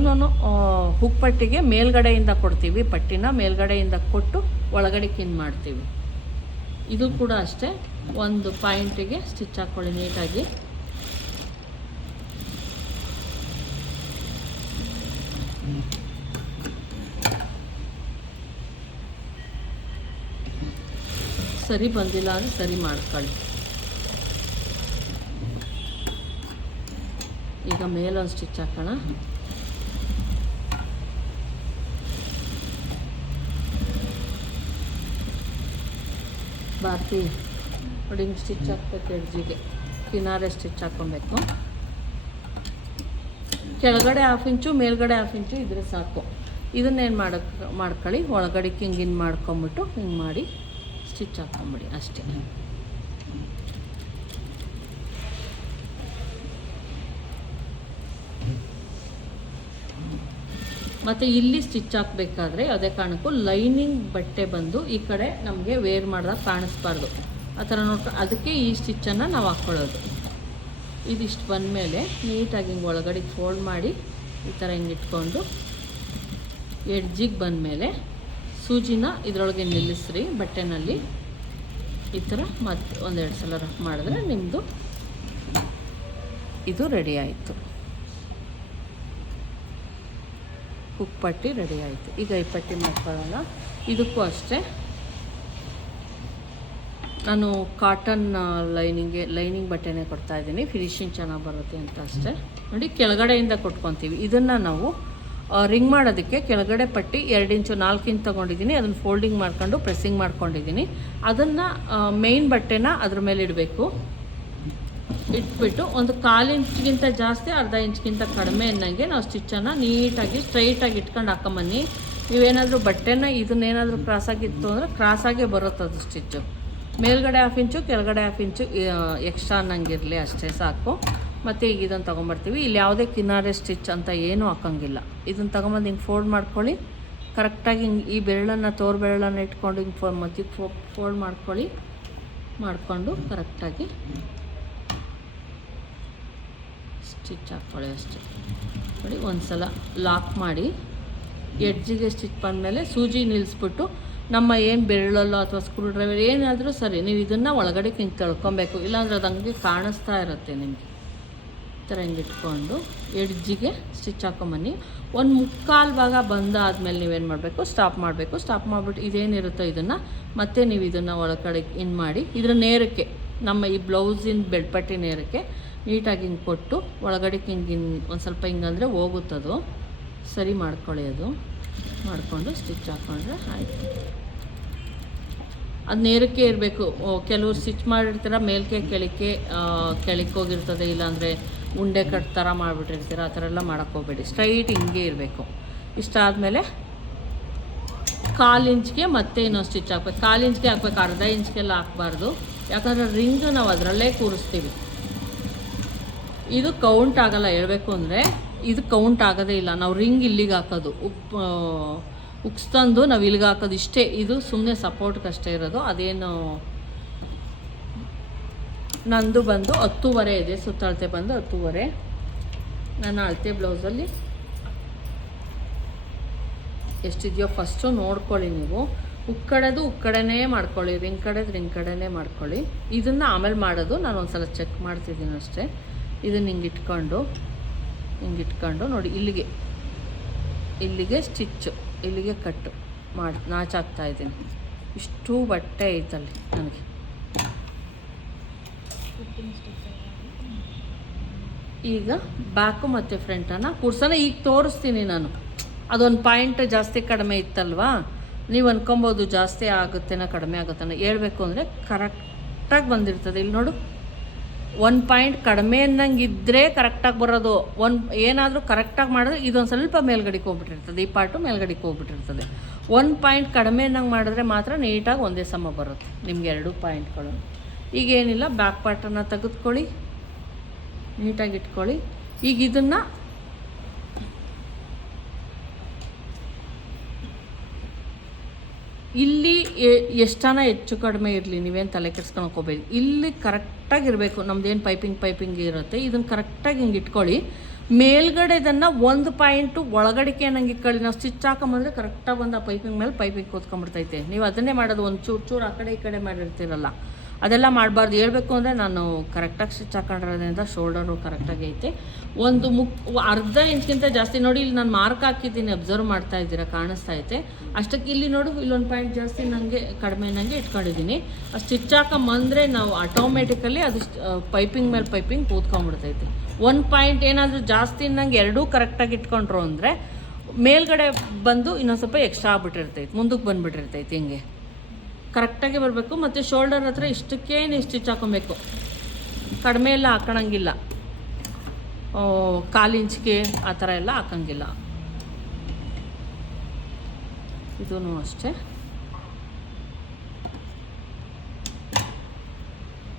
ಹುಕ್ ಪಟ್ಟಿಗೆ ಮೇಲ್ಗಡೆಯಿಂದ ಕೊಡ್ತೀವಿ, ಪಟ್ಟಿನ ಮೇಲ್ಗಡೆಯಿಂದ ಕೊಟ್ಟು ಒಳಗಡೆ ಕಿನ್ ಮಾಡ್ತೀವಿ. ಇದು ಕೂಡ ಅಷ್ಟೇ, ಒಂದು ಪಾಯಿಂಟಿಗೆ ಸ್ಟಿಚ್ ಹಾಕ್ಕೊಳ್ಳಿ ನೀಟಾಗಿ. ಸರಿ ಬಂದಿಲ್ಲ ಅಂದರೆ ಸರಿ ಮಾಡ್ಕೊಳ್ಳಿ. ಈಗ ಮೇಲೊಂದು ಸ್ಟಿಚ್ ಹಾಕೋಣ. ಬಾಕಿ ನೋಡಿ, ಹಿಂಗೆ ಸ್ಟಿಚ್ ಹಾಕ್ಬೇಕು. ಎಡ್ಜಿಗೆ ಕಿನಾರೆ ಸ್ಟಿಚ್ ಹಾಕ್ಕೊಬೇಕು. ಕೆಳಗಡೆ 1/2 ಇಂಚು ಮೇಲ್ಗಡೆ 1/2 ಇಂಚು ಇದ್ರೆ ಸಾಕು. ಇದನ್ನೇನು ಮಾಡ್ಕೊಳ್ಳಿ, ಒಳಗಡೆಗೆ ಹಿಂಗೆ ಮಾಡ್ಕೊಂಬಿಟ್ಟು ಹಿಂಗೆ ಮಾಡಿ ಸ್ಟಿಚ್ ಹಾಕ್ಕೊಂಬಿಡಿ ಅಷ್ಟೇ. ಮತ್ತು ಇಲ್ಲಿ ಸ್ಟಿಚ್ ಹಾಕಬೇಕಾದ್ರೆ ಅದೇ ಕಾರಣಕ್ಕೂ ಲೈನಿಂಗ್ ಬಟ್ಟೆ ಬಂದು ಈ ಕಡೆ ನಮಗೆ ವೇರ್ ಮಾಡಿದಾಗ ಕಾಣಿಸ್ಬಾರ್ದು. ಆ ಥರ ನೋಡ್ಕೊಂಡು ಅದಕ್ಕೆ ಈ ಸ್ಟಿಚ್ಚನ್ನು ನಾವು ಹಾಕ್ಕೊಳ್ಳೋದು. ಇದಿಷ್ಟು ಬಂದಮೇಲೆ ನೀಟಾಗಿ ಹಿಂಗೆ ಒಳಗಡೆಗೆ ಫೋಲ್ಡ್ ಮಾಡಿ ಈ ಥರ ಹಿಂಗೆ ಇಟ್ಕೊಂಡು ಎಡ್ಜಿಗೆ ಬಂದಮೇಲೆ ಸೂಜಿನ ಇದರೊಳಗೆ ನಿಲ್ಲಿಸ್ರಿ ಬಟ್ಟೆನಲ್ಲಿ. ಈ ಥರ ಮತ್ತೆ 1-2 ಸಲ ರಫ್ ಮಾಡಿದ್ರೆ ನಿಮ್ಮದು ಇದು ರೆಡಿ ಆಯಿತು. ಹುಕ್ ಪಟ್ಟಿ ರೆಡಿ ಆಯಿತು. ಈಗ ಈ ಪಟ್ಟಿ ಮಾಡ್ಕೊಳ್ಳೋಣ. ಇದಕ್ಕೂ ಅಷ್ಟೇ, ನಾನು ಕಾಟನ್ ಲೈನಿಂಗ್ ಬಟ್ಟೆನೇ ಕೊಡ್ತಾಯಿದ್ದೀನಿ, ಫಿನಿಶಿಂಗ್ ಚೆನ್ನಾಗಿ ಬರುತ್ತೆ ಅಂತ ಅಷ್ಟೇ. ನೋಡಿ, ಕೆಳಗಡೆಯಿಂದ ಕೊಟ್ಕೊತೀವಿ. ಇದನ್ನು ನಾವು ರಿಂಗ್ ಮಾಡೋದಕ್ಕೆ ಕೆಳಗಡೆ ಪಟ್ಟಿ 2 ಇಂಚು 4 ಇಂಚ್ ತೊಗೊಂಡಿದ್ದೀನಿ. ಅದನ್ನು ಫೋಲ್ಡಿಂಗ್ ಮಾಡ್ಕೊಂಡು ಪ್ರೆಸ್ಸಿಂಗ್ ಮಾಡ್ಕೊಂಡಿದ್ದೀನಿ. ಅದನ್ನು ಮೇಯ್ನ್ ಬಟ್ಟೆನ ಅದ್ರ ಮೇಲೆ ಇಡಬೇಕು. ಇಟ್ಬಿಟ್ಟು ಒಂದು 1/4 ಇಂಚ್ಗಿಂತ ಜಾಸ್ತಿ, 1/2 ಇಂಚ್ಗಿಂತ ಕಡಿಮೆ ಅನ್ನಂಗೆ ನಾವು ಸ್ಟಿಚ್ಚನ್ನು ನೀಟಾಗಿ ಸ್ಟ್ರೈಟಾಗಿ ಇಟ್ಕೊಂಡು ಹಾಕೊಂಬನ್ನಿ. ನೀವೇನಾದರೂ ಬಟ್ಟೆನ ಇದನ್ನೇನಾದರೂ ಕ್ರಾಸಾಗಿತ್ತು ಅಂದರೆ ಕ್ರಾಸಾಗೇ ಬರುತ್ತೆ ಅದು ಸ್ಟಿಚ್ಚು. ಮೇಲ್ಗಡೆ 1/2 ಇಂಚು ಕೆಳಗಡೆ 1/2 ಇಂಚು ಎಕ್ಸ್ಟ್ರಾ ಅನ್ನಂಗಿರಲಿ, ಅಷ್ಟೇ ಸಾಕು. ಮತ್ತು ಈಗ ಇದನ್ನು ತೊಗೊಂಬರ್ತೀವಿ. ಇಲ್ಲಿ ಯಾವುದೇ ಕಿನಾರೆ ಸ್ಟಿಚ್ ಅಂತ ಏನೂ ಹಾಕೋಂಗಿಲ್ಲ. ಇದನ್ನು ತೊಗೊಂಬಂದು ಹಿಂಗೆ ಫೋಲ್ಡ್ ಮಾಡ್ಕೊಳ್ಳಿ. ಕರೆಕ್ಟಾಗಿ ಹಿಂಗೆ ಈ ಬೆರಳನ್ನು ತೋರು ಬೆರಳನ್ನು ಇಟ್ಕೊಂಡು ಹಿಂಗೆ ಮಧ್ಯಕ್ಕೆ ಫೋಲ್ಡ್ ಮಾಡಿಕೊಂಡು ಕರೆಕ್ಟಾಗಿ ಸ್ಟಿಚ್ ಹಾಕ್ಕೊಳ್ಳಿ ಅಷ್ಟೇ. ನೋಡಿ, ಒಂದು ಸಲ ಲಾಕ್ ಮಾಡಿ ಎಡ್ಜಿಗೆ ಸ್ಟಿಚ್ ಬಂದಮೇಲೆ ಸೂಜಿ ನಿಲ್ಲಿಸ್ಬಿಟ್ಟು ನಮ್ಮ ಏನು ಬೆರಳಲ್ಲೋ ಅಥವಾ ಸ್ಕ್ರೂ ಡ್ರೈವರ್ ಏನಾದರೂ ಸರಿ ನೀವು ಇದನ್ನು ಒಳಗಡೆ ಹಿಂಗೆ ತಳ್ಕೊಬೇಕು. ಇಲ್ಲಾಂದ್ರೆ ಅದು ಹಂಗೆ ಕಾಣಿಸ್ತಾ ಇರುತ್ತೆ ನಿಮಗೆ. ಥರ ಹಿಂಗೆ ಇಟ್ಕೊಂಡು ಎಡ್ಜಿಗೆ ಸ್ಟಿಚ್ ಹಾಕೊಂಬನ್ನಿ. ಒಂದು ಮುಕ್ಕಾಲು ಭಾಗ ಬಂದಾದ್ಮೇಲೆ ನೀವೇನು ಮಾಡಬೇಕು, ಸ್ಟಾಪ್ ಮಾಡಬೇಕು. ಸ್ಟಾಪ್ ಮಾಡಿಬಿಟ್ಟು ಇದೇನಿರುತ್ತೋ ಇದನ್ನು ಮತ್ತೆ ನೀವು ಇದನ್ನು ಒಳಗಡೆ ಇನ್ ಮಾಡಿ ಇದ್ರ ನೇರಕ್ಕೆ ನಮ್ಮ ಈ ಬ್ಲೌಸಿನ ಬೆಳ್ಪಟ್ಟಿ ನೇರಕ್ಕೆ ನೀಟಾಗಿ ಹಿಂಗೆ ಕೊಟ್ಟು ಒಳಗಡೆಗೆ ಹಿಂಗೆ ಒಂದು ಸ್ವಲ್ಪ ಹಿಂಗಂದರೆ ಹೋಗುತ್ತದು. ಸರಿ ಮಾಡ್ಕೊಳ್ಳಿ, ಅದು ಮಾಡಿಕೊಂಡು ಸ್ಟಿಚ್ ಹಾಕ್ಕೊಂಡ್ರೆ ಆಯಿತು. ಅದು ನೇರಕ್ಕೆ ಇರಬೇಕು. ಕೆಲವ್ರು ಸ್ಟಿಚ್ ಮಾಡಿರ್ತೀರ ಮೇಲ್ಕೆ ಕೆಳಕ್ಕೆ ಹೋಗಿರ್ತದೆ, ಇಲ್ಲಾಂದರೆ ಉಂಡೆ ಕಟ್ ಥರ ಮಾಡಿಬಿಟ್ಟಿರ್ತೀರ. ಆ ಥರ ಎಲ್ಲ ಮಾಡೋಕ್ಕೋಗ್ಬೇಡಿ, ಸ್ಟ್ರೈಟ್ ಹಿಂಗೆ ಇರಬೇಕು. ಇಷ್ಟಾದಮೇಲೆ 1/4 ಇಂಚ್ಗೆ ಮತ್ತೆ ಇನ್ನೊಂದು ಸ್ಟಿಚ್ ಹಾಕ್ಬೇಕು. 1/4 ಇಂಚ್ಗೆ ಹಾಕ್ಬೇಕು, ಅರ್ಧ ಇಂಚ್ಗೆಲ್ಲ ಹಾಕ್ಬಾರ್ದು. ಯಾಕಂದರೆ ರಿಂಗ್ ನಾವು ಅದರಲ್ಲೇ ಕೂರಿಸ್ತೀವಿ. ಇದು ಕೌಂಟ್ ಆಗೋಲ್ಲ, ಹೇಳಬೇಕು ಅಂದರೆ ಇದು ಕೌಂಟ್ ಆಗೋದೇ ಇಲ್ಲ. ನಾವು ರಿಂಗ್ ಇಲ್ಲಿಗೆ ಹಾಕೋದು, ಉಕ್ಸ್ತಂದು ನಾವು ಇಲ್ಲಿಗೆ ಹಾಕೋದು ಇಷ್ಟೇ. ಇದು ಸುಮ್ಮನೆ ಸಪೋರ್ಟ್ಗಷ್ಟೇ ಇರೋದು. ಅದೇನು ನಂದು ಬಂದು 10.5 ಇದೆ, ಸುತ್ತಳತೆ ಬಂದು 10.5. ನನ್ನ ಅಳತೆ ಬ್ಲೌಸಲ್ಲಿ ಎಷ್ಟಿದೆಯೋ ಫಸ್ಟು ನೋಡ್ಕೊಳ್ಳಿ ನೀವು. ಉಕ್ಕಡೆನೇ ಮಾಡ್ಕೊಳ್ಳಿ, ರಿಂಗ್ ಕಡೆನೇ ಮಾಡ್ಕೊಳ್ಳಿ. ಇದನ್ನು ಆಮೇಲೆ ಮಾಡೋದು, ನಾನು ಒಂದು ಸಲ ಚೆಕ್ ಮಾಡ್ತಿದ್ದೀನಿ ಅಷ್ಟೇ. ಇದನ್ನು ಹಿಂಗೆ ಇಟ್ಕೊಂಡು ನೋಡಿ, ಇಲ್ಲಿಗೆ ಸ್ಟಿಚ್ಚು, ಇಲ್ಲಿಗೆ ಕಟ್ಟು ಮಾಡಿ ನಾಚಾಕ್ತಾಯಿದ್ದೀನಿ. ಇಷ್ಟು ಬಟ್ಟೆ ಐತಲ್ಲಿ ನನಗೆ. ಈಗ ಬ್ಯಾಕು ಮತ್ತು ಫ್ರಂಟನ್ನು ಕೂರ್ಸೋಣ. ಈಗ ತೋರಿಸ್ತೀನಿ ನಾನು. ಅದೊಂದು ಪಾಯಿಂಟ್ ಜಾಸ್ತಿ ಕಡಿಮೆ ಇತ್ತಲ್ವಾ, ನೀವು ಅನ್ಕೊಬೋದು ಜಾಸ್ತಿ ಆಗುತ್ತೇನೋ ಕಡಿಮೆ ಆಗುತ್ತೇನೋ. ಹೇಳ್ಬೇಕು ಅಂದರೆ ಕರೆಕ್ಟಾಗಿ ಬಂದಿರ್ತದೆ. ಇಲ್ಲಿ ನೋಡು, 1 ಪಾಯಿಂಟ್ ಕಡಿಮೆ ಅನ್ನಂಗೆ ಇದ್ದರೆ ಕರೆಕ್ಟಾಗಿ ಬರೋದು. ಏನಾದರೂ ಕರೆಕ್ಟಾಗಿ ಮಾಡಿದ್ರೆ ಇದೊಂದು ಸ್ವಲ್ಪ ಮೇಲ್ಗಡೆಗೆ ಹೋಗ್ಬಿಟ್ಟಿರ್ತದೆ, ಈ ಪಾರ್ಟು ಮೇಲ್ಗಡೆಗೆ ಹೋಗ್ಬಿಟ್ಟಿರ್ತದೆ. 1 ಪಾಯಿಂಟ್ ಕಡಿಮೆ ಅನ್ನಂಗೆ ಮಾಡಿದ್ರೆ ಮಾತ್ರ ನೀಟಾಗಿ ಒಂದೇ ಸಮ ಬರುತ್ತೆ ನಿಮ್ಗೆ 2 ಪಾಯಿಂಟ್ಗಳು. ಈಗೇನಿಲ್ಲ, ಬ್ಯಾಕ್ ಪಾರ್ಟನ್ನು ತೆಗೆದುಕೊಳ್ಳಿ, ನೀಟಾಗಿ ಇಟ್ಕೊಳ್ಳಿ. ಈಗ ಇದನ್ನು ಇಲ್ಲಿ ಎಷ್ಟಾನ ಹೆಚ್ಚು ಕಡಿಮೆ ಇರಲಿ, ನೀವೇನು ತಲೆ ಕೆಡ್ಸ್ಕೊಳಕ್ಕೆ ಹೋಗ್ಬೇಡಿ. ಇಲ್ಲಿ ಕರೆಕ್ಟಾಗಿರಬೇಕು. ನಮ್ದೇನು ಪೈಪಿಂಗ್ ಇರುತ್ತೆ, ಇದನ್ನು ಕರೆಕ್ಟಾಗಿ ಹಿಂಗೆ ಇಟ್ಕೊಳ್ಳಿ. ಮೇಲ್ಗಡೆದನ್ನು 1 ಪಾಯಿಂಟು ಒಳಗಡೆಗೆ ನಂಗೆ ಇಟ್ಕೊಳ್ಳಿ. ನಾವು ಸ್ಟಿಚ್ ಹಾಕೊಂಬಂದರೆ ಕರೆಕ್ಟಾಗಿ ಬಂದು ಆ ಪೈಪಿಂಗ್ ಮೇಲೆ ಪೈಪಿಂಗ್ ಕೂತ್ಕೊಂಡ್ಬಿಡ್ತೈತೆ. ನೀವು ಅದನ್ನೇ ಮಾಡೋದು, ಒಂದು ಚೂರು ಆ ಕಡೆ ಈ ಕಡೆ ಮಾಡಿರ್ತೀರಲ್ಲ, ಅದೆಲ್ಲ ಮಾಡಬಾರ್ದು. ಹೇಳ್ಬೇಕು ಅಂದರೆ ನಾನು ಕರೆಕ್ಟಾಗಿ ಸ್ಟಿಚ್ ಹಾಕೊಂಡಿರೋದ್ರಿಂದ ಶೋಲ್ಡರು ಕರೆಕ್ಟಾಗಿ ಐತೆ. ಅರ್ಧ ಇಂಚ್ಗಿಂತ ಜಾಸ್ತಿ ನೋಡಿ, ಇಲ್ಲಿ ನಾನು ಮಾರ್ಕ್ ಹಾಕಿದ್ದೀನಿ, ಅಬ್ಸರ್ವ್ ಮಾಡ್ತಾ ಇದ್ದೀರಾ, ಕಾಣಿಸ್ತಾ ಐತೆ. ಅಷ್ಟಕ್ಕೆ ಇಲ್ಲಿ ನೋಡು, ಇಲ್ಲೊಂದು ಪಾಯಿಂಟ್ ಜಾಸ್ತಿ ನನಗೆ ಕಡಿಮೆ ನನಗೆ ಇಟ್ಕೊಂಡಿದ್ದೀನಿ. ಆ ಸ್ಟಿಚ್ ಹಾಕೊಂಬಂದರೆ ನಾವು ಆಟೋಮೆಟಿಕಲಿ ಅದು ಪೈಪಿಂಗ್ ಮೇಲೆ ಪೈಪಿಂಗ್ ಕೂತ್ಕೊಂಡ್ಬಿಡ್ತೈತೆ. 1 ಪಾಯಿಂಟ್ ಏನಾದರೂ ಜಾಸ್ತಿ ನಂಗೆ ಎರಡೂ ಕರೆಕ್ಟಾಗಿ ಇಟ್ಕೊಂಡ್ರು ಅಂದರೆ ಮೇಲ್ಗಡೆ ಬಂದು ಇನ್ನೊಂದು ಸ್ವಲ್ಪ ಎಕ್ಸ್ಟ್ರಾ ಆಗ್ಬಿಟ್ಟಿರ್ತೈತೆ, ಮುಂದಕ್ಕೆ ಬಂದುಬಿಟ್ಟಿರ್ತೈತೆ. ಹಿಂಗೆ ಕರೆಕ್ಟಾಗಿ ಬರಬೇಕು. ಮತ್ತು ಶೋಲ್ಡರ್ ಹತ್ರ ಇಷ್ಟಕ್ಕೆ ನೀವು ಸ್ಟಿಚ್ ಹಾಕೊಬೇಕು, ಕಡಿಮೆ ಎಲ್ಲ ಹಾಕೋಣಂಗಿಲ್ಲ. 1/4 ಇಂಚ್ಗೆ ಆ ಥರ ಎಲ್ಲ ಹಾಕೋಂಗಿಲ್ಲ. ಇದೂ ಅಷ್ಟೇ.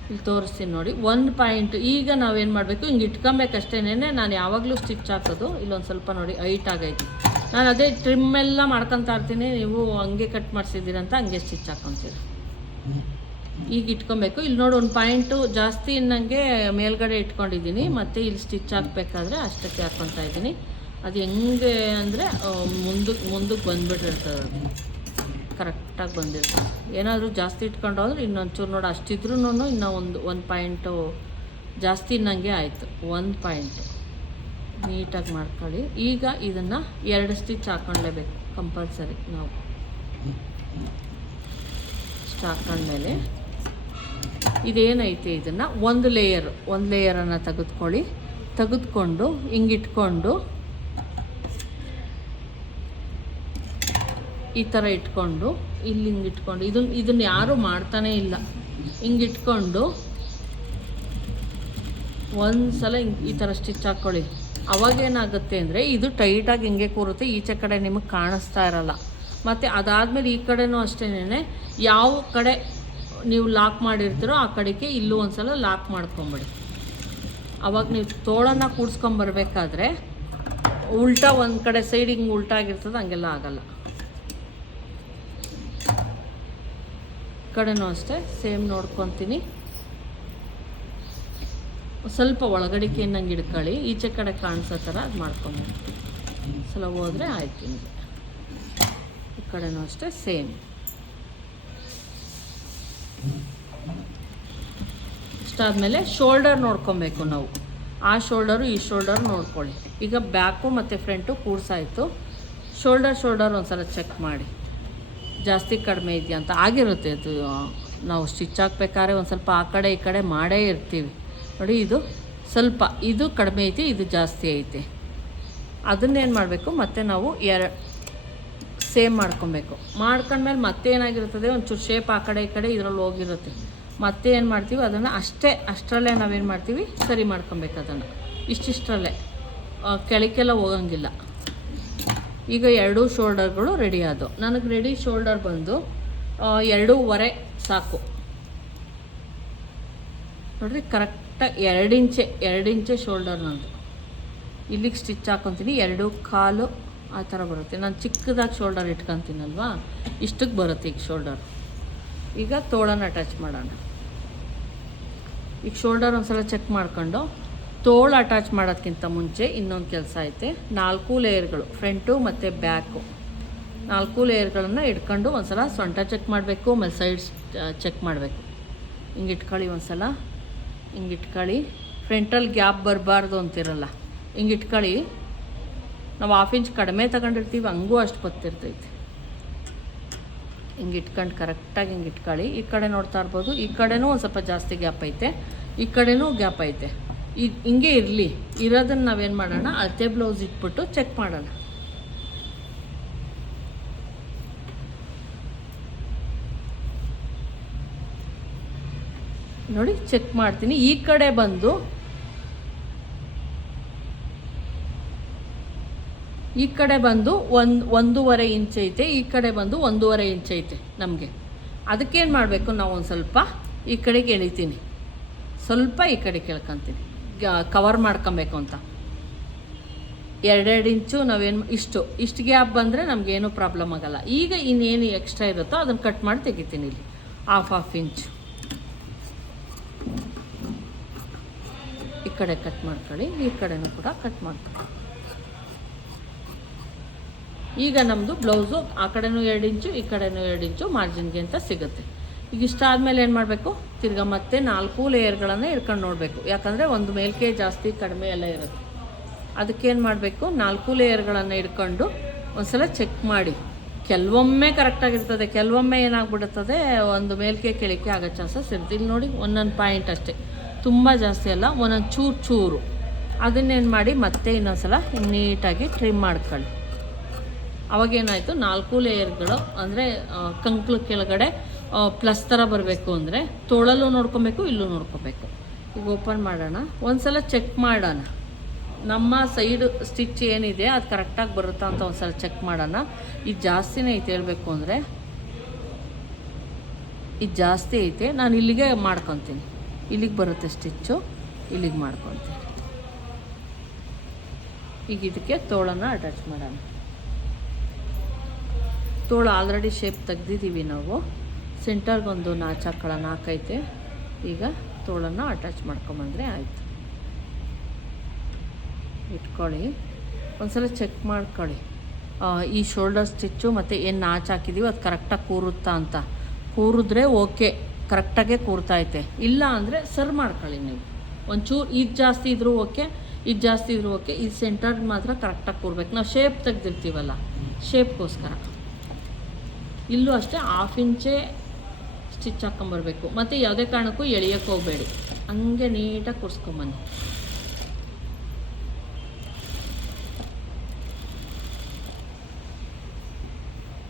ಇಲ್ಲಿ ತೋರಿಸ್ತೀನಿ ನೋಡಿ, 1 ಪಾಯಿಂಟ್. ಈಗ ನಾವೇನು ಮಾಡಬೇಕು, ಹಿಂಗೆ ಇಟ್ಕೊಬೇಕಷ್ಟೇನೆ. ನಾನು ಯಾವಾಗಲೂ ಸ್ಟಿಚ್ ಹಾಕೋದು ಇಲ್ಲೊಂದು ಸ್ವಲ್ಪ ನೋಡಿ ಹೈಟ್ ಆಗೈತಿ. ನಾನು ಅದೇ ಟ್ರಿಮ್ ಎಲ್ಲ ಮಾಡ್ಕೊತಾ ಇರ್ತೀನಿ, ನೀವು ಹಂಗೆ ಕಟ್ ಮಾಡಿಸಿದ್ದೀರಂತ ಹಂಗೆ ಸ್ಟಿಚ್ ಹಾಕ್ಕೊತೀರ. ಈಗ ಇಟ್ಕೊಬೇಕು. ಇಲ್ಲಿ ನೋಡಿ, 1 ಪಾಯಿಂಟು ಜಾಸ್ತಿ ನನಗೆ ಮೇಲ್ಗಡೆ ಇಟ್ಕೊಂಡಿದ್ದೀನಿ, ಮತ್ತು ಇಲ್ಲಿ ಸ್ಟಿಚ್ ಹಾಕಬೇಕಾದ್ರೆ ಅಷ್ಟಕ್ಕೆ ಹಾಕ್ಕೊತಾ ಇದ್ದೀನಿ. ಅದು ಹೆಂಗೆ ಅಂದರೆ ಮುಂದಕ್ಕೆ ಬಂದುಬಿಟ್ಟಿರ್ತದೆ, ಅದು ಕರೆಕ್ಟಾಗಿ ಬಂದಿರ್ತದೆ. ಏನಾದರೂ ಜಾಸ್ತಿ ಇಟ್ಕೊಂಡು ಹೋದ್ರೆ ಇನ್ನೊಂಚೂರು ನೋಡಿ, ಅಷ್ಟಿದ್ರೂ ಇನ್ನೂ ಒಂದು ಪಾಯಿಂಟು ಜಾಸ್ತಿ ನನಗೆ ಆಯಿತು. 1 ಪಾಯಿಂಟು ನೀಟಾಗಿ ಮಾಡ್ಕೊಳ್ಳಿ. ಈಗ ಇದನ್ನು 2 ಸ್ಟಿಚ್ ಹಾಕ್ಕೊಳ್ಳೇಬೇಕು ಕಂಪಲ್ಸರಿ. ನಾವು ಇಷ್ಟು ಹಾಕೊಂಡ್ಮೇಲೆ ಇದೇನೈತೆ ಇದನ್ನು ಒಂದು ಲೇಯರನ್ನು ತೆಗೆದುಕೊಂಡು ಹಿಂಗಿಟ್ಕೊಂಡು ಈ ಥರ ಇಟ್ಕೊಂಡು ಇಲ್ಲಿ ಹಿಂಗಿಟ್ಕೊಂಡು ಇದನ್ನು ಯಾರೂ ಮಾಡ್ತಾನೇ ಇಲ್ಲ. ಹಿಂಗಿಟ್ಕೊಂಡು ಒಂದು ಸಲ ಈ ಥರ ಸ್ಟಿಚ್ ಹಾಕ್ಕೊಳ್ಳಿ. ಅವಾಗೇನಾಗುತ್ತೆ ಅಂದರೆ ಇದು ಟೈಟಾಗಿ ಹಿಂಗೆ ಕೂರುತ್ತೆ, ಈಚೆ ಕಡೆ ನಿಮಗೆ ಕಾಣಿಸ್ತಾ ಇರಲ್ಲ. ಮತ್ತು ಅದಾದಮೇಲೆ ಈ ಕಡೆನೂ ಅಷ್ಟೇನೆ, ಯಾವ ಕಡೆ ನೀವು ಲಾಕ್ ಮಾಡಿರ್ತೀರೋ ಆ ಕಡೆಗೆ ಇಲ್ಲೂ ಒಂದು ಸಲ ಲಾಕ್ ಮಾಡ್ಕೊಂಬಿಡಿ. ಅವಾಗ ನೀವು ತೋಳನ್ನು ಕೂಡಿಸ್ಕೊಂಬರ್ಬೇಕಾದ್ರೆ ಉಲ್ಟಾ ಒಂದು ಕಡೆ ಸೈಡ್ ಹಿಂಗೆ ಉಲ್ಟಾ ಆಗಿರ್ತದೆ, ಹಂಗೆಲ್ಲ ಆಗಲ್ಲ. ಕಡೆನೂ ಅಷ್ಟೇ ಸೇಮ್ ನೋಡ್ಕೊತೀನಿ. ಸ್ವಲ್ಪ ಒಳಗಡಿಕೆ ನಂಗೆ ಹಿಡ್ಕೊಳ್ಳಿ, ಈಚೆ ಕಡೆ ಕಾಣಿಸೋ ಥರ ಅದು ಮಾಡ್ಕೊಂಡು ಸಲ ಹೋದರೆ ಆಯ್ತು. ನಿಮಗೆ ಈ ಕಡೆನೂ ಅಷ್ಟೇ ಸೇಮ್. ಇಷ್ಟಾದಮೇಲೆ ಶೋಲ್ಡರ್ ನೋಡ್ಕೊಬೇಕು ನಾವು. ಆ ಶೋಲ್ಡರು ಈ ಶೋಲ್ಡರ್ ನೋಡ್ಕೊಳ್ಳಿ. ಈಗ ಬ್ಯಾಕು ಮತ್ತು ಫ್ರಂಟು ಕೂರ್ಸಾಯಿತು. ಶೋಲ್ಡರ್ ಒಂದು ಸಲ ಚೆಕ್ ಮಾಡಿ, ಜಾಸ್ತಿ ಕಡಿಮೆ ಇದೆಯಾ ಅಂತ. ಆಗಿರುತ್ತೆ ಅದು, ನಾವು ಸ್ಟಿಚ್ ಹಾಕ್ಬೇಕಾದ್ರೆ ಒಂದು ಸ್ವಲ್ಪ ಆ ಕಡೆ ಈ ಕಡೆ ಮಾಡೇ ಇರ್ತೀವಿ ನೋಡಿ. ಇದು ಸ್ವಲ್ಪ ಇದು ಕಡಿಮೆ ಐತಿ, ಇದು ಜಾಸ್ತಿ ಐತಿ. ಅದನ್ನೇನು ಮಾಡಬೇಕು, ಮತ್ತು ನಾವು ಸೇಮ್ ಮಾಡ್ಕೊಬೇಕು. ಮಾಡ್ಕೊಂಡ್ಮೇಲೆ ಮತ್ತೆ ಏನಾಗಿರ್ತದೆ, ಒಂಚೂರು ಶೇಪ್ ಆ ಕಡೆ ಈ ಕಡೆ ಇದರಲ್ಲಿ ಹೋಗಿರುತ್ತೆ. ಮತ್ತೆ ಏನು ಮಾಡ್ತೀವಿ, ಅದನ್ನು ಅಷ್ಟರಲ್ಲೇ ನಾವೇನು ಮಾಡ್ತೀವಿ, ಸರಿ ಮಾಡ್ಕೊಬೇಕು ಅದನ್ನು. ಇಷ್ಟಿಷ್ಟರಲ್ಲೇ ಕೆಳಕ್ಕೆಲ್ಲ ಹೋಗಂಗಿಲ್ಲ. ಈಗ 2 ಶೋಲ್ಡರ್ಗಳು ರೆಡಿ ಆದವು. ನನಗೆ ರೆಡಿ ಶೋಲ್ಡರ್ ಬಂದು 2.5 ಸಾಕು ನೋಡಿರಿ. ಕರೆಕ್ಟಾಗಿ 2 ಇಂಚೆ ಶೋಲ್ಡರ್ ನಂದು. ಇಲ್ಲಿಗೆ ಸ್ಟಿಚ್ ಹಾಕೊತೀನಿ, 2.25 ಆ ಥರ ಬರುತ್ತೆ. ನಾನು ಚಿಕ್ಕದಾಗಿ ಶೋಲ್ಡರ್ ಇಟ್ಕೊತೀನಲ್ವಾ, ಇಷ್ಟಕ್ಕೆ ಬರುತ್ತೆ ಈಗ ಶೋಲ್ಡರ್. ಈಗ ತೋಳನ್ನು ಅಟ್ಯಾಚ್ ಮಾಡೋಣ. ಈಗ ಶೋಲ್ಡರ್ ಒಂದು ಸಲ ಚೆಕ್ ಮಾಡ್ಕೊಂಡು, ತೋಳು ಅಟ್ಯಾಚ್ ಮಾಡೋದಕ್ಕಿಂತ ಮುಂಚೆ ಇನ್ನೊಂದು ಕೆಲಸ ಐತೆ. 4 ಲೇಯರ್ಗಳು, ಫ್ರಂಟು ಮತ್ತು ಬ್ಯಾಕು 4 ಲೇಯರ್ಗಳನ್ನು ಇಟ್ಕೊಂಡು ಒಂದು ಸಲ ಸೊಂಟ ಚೆಕ್ ಮಾಡಬೇಕು, ಆಮೇಲೆ ಸೈಡ್ಸ್ ಚೆಕ್ ಮಾಡಬೇಕು. ಹಿಂಗೆ ಇಟ್ಕೊಳ್ಳಿ, ಒಂದು ಸಲ ಹಿಂಗೆ ಇಟ್ಕೊಳ್ಳಿ. ಫ್ರಂಟಲ್ಲಿ ಗ್ಯಾಪ್ ಬರಬಾರ್ದು ಅಂತಿರಲ್ಲ, ಹಿಂಗೆ ಇಟ್ಕೊಳ್ಳಿ. ನಾವು 1/2 ಇಂಚ್ ಕಡಿಮೆ ತಗೊಂಡಿರ್ತೀವಿ, ಹಂಗೂ ಅಷ್ಟು ಬತ್ತಿರ್ತೈತೆ. ಹಿಂಗೆ ಇಟ್ಕೊಂಡು ಕರೆಕ್ಟಾಗಿ ಹಿಂಗೆ ಇಟ್ಕೊಳ್ಳಿ. ಈ ಕಡೆ ನೋಡ್ತಾ ಇರ್ಬೋದು, ಈ ಕಡೆನೂ ಒಂದು ಸ್ವಲ್ಪ ಜಾಸ್ತಿ ಗ್ಯಾಪ್ ಐತೆ, ಈ ಕಡೆನೂ ಗ್ಯಾಪ್ ಐತೆ. ಹಿಂಗೆ ಇರೋದನ್ನು ನಾವೇನು ಮಾಡೋಣ, ಅಳತೆ ಬ್ಲೌಸ್ ಇಟ್ಬಿಟ್ಟು ಚೆಕ್ ಮಾಡೋಣ. ನೋಡಿ ಚೆಕ್ ಮಾಡ್ತೀನಿ. ಈ ಕಡೆ ಬಂದು 1.5 ಇಂಚ್ ಐತೆ, ಈ ಕಡೆ ಬಂದು 1.5 ಇಂಚ್ ಐತೆ ನಮಗೆ. ಅದಕ್ಕೇನು ಮಾಡಬೇಕು, ನಾವು ಒಂದು ಸ್ವಲ್ಪ ಈ ಕಡೆಗೆ ಎಳಿತೀನಿ, ಸ್ವಲ್ಪ ಈ ಕಡೆ ಕೇಳ್ಕೊತೀನಿ, ಕವರ್ ಮಾಡ್ಕೊಬೇಕು ಅಂತ. 2 ಇಂಚು ನಾವೇನು ಇಷ್ಟು ಗ್ಯಾಪ್ ಬಂದರೆ ನಮಗೇನು ಪ್ರಾಬ್ಲಮ್ ಆಗೋಲ್ಲ. ಈಗ ಇನ್ನೇನು ಎಕ್ಸ್ಟ್ರಾ ಇರುತ್ತೋ ಅದನ್ನು ಕಟ್ ಮಾಡಿ ತೆಗಿತೀನಿ. ಇಲ್ಲಿ 1/2 ಇಂಚ್ ಈ ಕಡೆ ಕಟ್ ಮಾಡ್ಕೊಳ್ಳಿ, ಈ ಕಡೆನೂ ಕೂಡ ಕಟ್ ಮಾಡ್ಕೊಳ್ಳಿ. ಈಗ ನಮ್ಮದು ಬ್ಲೌಸು ಆ ಕಡೆನೂ 2 ಇಂಚು, ಈ ಕಡೆನೂ 2 ಇಂಚು ಮಾರ್ಜಿನ್ಗೆ ಅಂತ ಸಿಗುತ್ತೆ. ಈಗ ಇಷ್ಟ ಆದಮೇಲೆ ಏನು ಮಾಡಬೇಕು, ತಿರ್ಗಾ ಮತ್ತೆ 4 ಲೇಯರ್ಗಳನ್ನು ಇಟ್ಕೊಂಡು ನೋಡಬೇಕು. ಯಾಕಂದರೆ ಒಂದು ಮೇಲ್ಕೆ ಜಾಸ್ತಿ ಕಡಿಮೆ ಎಲ್ಲ ಇರುತ್ತೆ. ಅದಕ್ಕೇನು ಮಾಡಬೇಕು, 4 ಲೇಯರ್ಗಳನ್ನು ಇಟ್ಕೊಂಡು ಒಂದು ಸಲ ಚೆಕ್ ಮಾಡಿ. ಕೆಲವೊಮ್ಮೆ ಕರೆಕ್ಟಾಗಿರ್ತದೆ, ಕೆಲವೊಮ್ಮೆ ಏನಾಗ್ಬಿಡುತ್ತದೆ, ಒಂದು ಮೇಲ್ಕೆ ಕೆಳಕ್ಕೆ ಆಗೋ ಚಾನ್ಸಸ್ ಇರುತ್ತೆ. ಇಲ್ಲಿ ನೋಡಿ, ಒಂದೊಂದು ಪಾಯಿಂಟ್ ಅಷ್ಟೇ, ತುಂಬ ಜಾಸ್ತಿ ಅಲ್ಲ, ಒಂದೊಂದು ಚೂರು. ಅದನ್ನೇನು ಮಾಡಿ ಮತ್ತೆ ಇನ್ನೊಂದು ಸಲ ನೀಟಾಗಿ ಟ್ರಿಮ್ ಮಾಡ್ಕೊಳ್ಳಿ. ಅವಾಗೇನಾಯಿತು, 4 ಲೇಯರ್ಗಳು ಅಂದರೆ ಕಂಕ್ಳು ಕೆಳಗಡೆ ಪ್ಲಸ್ ಥರ ಬರಬೇಕು ಅಂದರೆ ತೋಳಲ್ಲೂ ನೋಡ್ಕೊಬೇಕು, ಇಲ್ಲೂ ನೋಡ್ಕೊಬೇಕು. ಈಗ ಓಪನ್ ಮಾಡೋಣ, ಒಂದು ಸಲ ಚೆಕ್ ಮಾಡೋಣ ನಮ್ಮ ಸೈಡ್ ಸ್ಟಿಚ್ ಏನಿದೆ ಅದು ಕರೆಕ್ಟಾಗಿ ಬರುತ್ತಾ ಅಂತ ಒಂದು ಸಲ ಚೆಕ್ ಮಾಡೋಣ. ಇದು ಜಾಸ್ತಿನೇ ಐತೆ, ಹೇಳಬೇಕು ಅಂದರೆ ಇದು ಜಾಸ್ತಿ ಐತೆ. ನಾನು ಇಲ್ಲಿಗೆ ಮಾಡ್ಕೊತೀನಿ, ಇಲ್ಲಿಗೆ ಬರುತ್ತೆ ಸ್ಟಿಚ್ಚು, ಇಲ್ಲಿಗೆ ಮಾಡ್ಕೊತೀನಿ. ಈಗ ಇದಕ್ಕೆ ತೋಳನ್ನು ಅಟ್ಯಾಚ್ ಮಾಡೋಣ. ತೋಳು ಆಲ್ರೆಡಿ ಶೇಪ್ ತೆಗ್ದಿದ್ದೀವಿ ನಾವು. ಸೆಂಟರ್ಗೊಂದು ನಾಚ್ ಹಾಕೊಳ್ಳೋಣ, ಹಾಕೈತೆ. ಈಗ ತೋಳನ್ನು ಅಟ್ಯಾಚ್ ಮಾಡ್ಕೊಂಬಂದರೆ ಆಯಿತು. ಇಟ್ಕೊಳ್ಳಿ, ಒಂದು ಸಲ ಚೆಕ್ ಮಾಡ್ಕೊಳ್ಳಿ ಈ ಶೋಲ್ಡರ್ ಸ್ಟಿಚ್ಚು ಮತ್ತು ಏನು ನಾಚ್ ಹಾಕಿದ್ದೀವಿ ಅದು ಕರೆಕ್ಟಾಗಿ ಕೂರುತ್ತಾ ಅಂತ. ಕೂರಿದ್ರೆ ಓಕೆ, ಕರೆಕ್ಟಾಗೇ ಕೂರ್ತಾಯಿತೆ. ಇಲ್ಲ ಅಂದರೆ ಸರ್ ಮಾಡ್ಕೊಳ್ಳಿ ನೀವು. ಒಂಚೂರು ಇದು ಜಾಸ್ತಿ ಇದ್ರೂ ಓಕೆ, ಇದು ಜಾಸ್ತಿ ಇದ್ರೂ ಓಕೆ. ಇದು ಸೆಂಟರ್ ಮಾತ್ರ ಕರೆಕ್ಟಾಗಿ ಕೂರ್ಬೇಕು. ನಾವು ಶೇಪ್ ತೆಗ್ದಿರ್ತೀವಲ್ಲ, ಶೇಪ್ಗೋಸ್ಕರ. ಇಲ್ಲೂ ಅಷ್ಟೇ 1/2 ಇಂಚೇ ಸ್ಟಿಚ್ ಹಾಕ್ಕೊಂಬರ್ಬೇಕು. ಮತ್ತು ಯಾವುದೇ ಕಾರಣಕ್ಕೂ ಎಳಿಯೋಕ್ಕೆ ಹೋಗಬೇಡಿ, ಹಂಗೆ ನೀಟಾಗಿ ಕೂರಿಸ್ಕೊಂಬನ್ನಿ.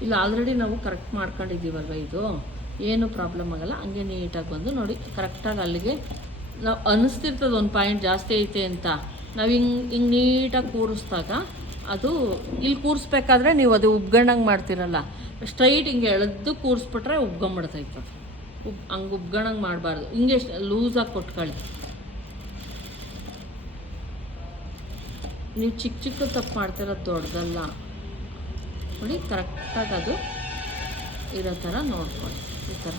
ಇಲ್ಲ ಆಲ್ರೆಡಿ ನಾವು ಕರೆಕ್ಟ್ ಮಾಡ್ಕೊಂಡಿದ್ದೀವಲ್ವ, ಇದು ಏನು ಪ್ರಾಬ್ಲಮ್ ಆಗೋಲ್ಲ. ಹಂಗೆ ನೀಟಾಗಿ ಬಂದು ನೋಡಿ, ಕರೆಕ್ಟಾಗಿ ಅಲ್ಲಿಗೆ ನಾವು ಅನ್ನಿಸ್ತಿರ್ತದೆ ಒಂದು ಪಾಯಿಂಟ್ ಜಾಸ್ತಿ ಐತೆ ಅಂತ. ನಾವು ಹಿಂಗೆ ನೀಟಾಗಿ ಕೂರಿಸ್ದಾಗ ಅದು ಇಲ್ಲಿ ಕೂರಿಸ್ಬೇಕಾದ್ರೆ ನೀವು ಅದು ಉಬ್ಗಣ್ಣಂಗೆ ಮಾಡ್ತಿರಲ್ಲ, ಸ್ಟ್ರೈಟ್ ಹಿಂಗೆ ಎಳೆದು ಕೂರಿಸ್ಬಿಟ್ರೆ ಉಬ್ಗೊಂಬಿಡ್ತೈತದು. ಹಂಗೆ ಉಬ್ಗಣಂಗೆ ಮಾಡಬಾರ್ದು, ಹಿಂಗೆ ಲೂಸಾಗಿ ಕೊಟ್ಕೊಳ್ಳಿ. ನೀವು ಚಿಕ್ಕ ತಪ್ಪು ಮಾಡ್ತಿರೋದು ದೊಡ್ಡದಲ್ಲ ನೋಡಿ. ಕರೆಕ್ಟಾಗಿ ಅದು ಇರೋ ಥರ ನೋಡ್ಕೊಳ್ಳಿ. ಈ ಥರ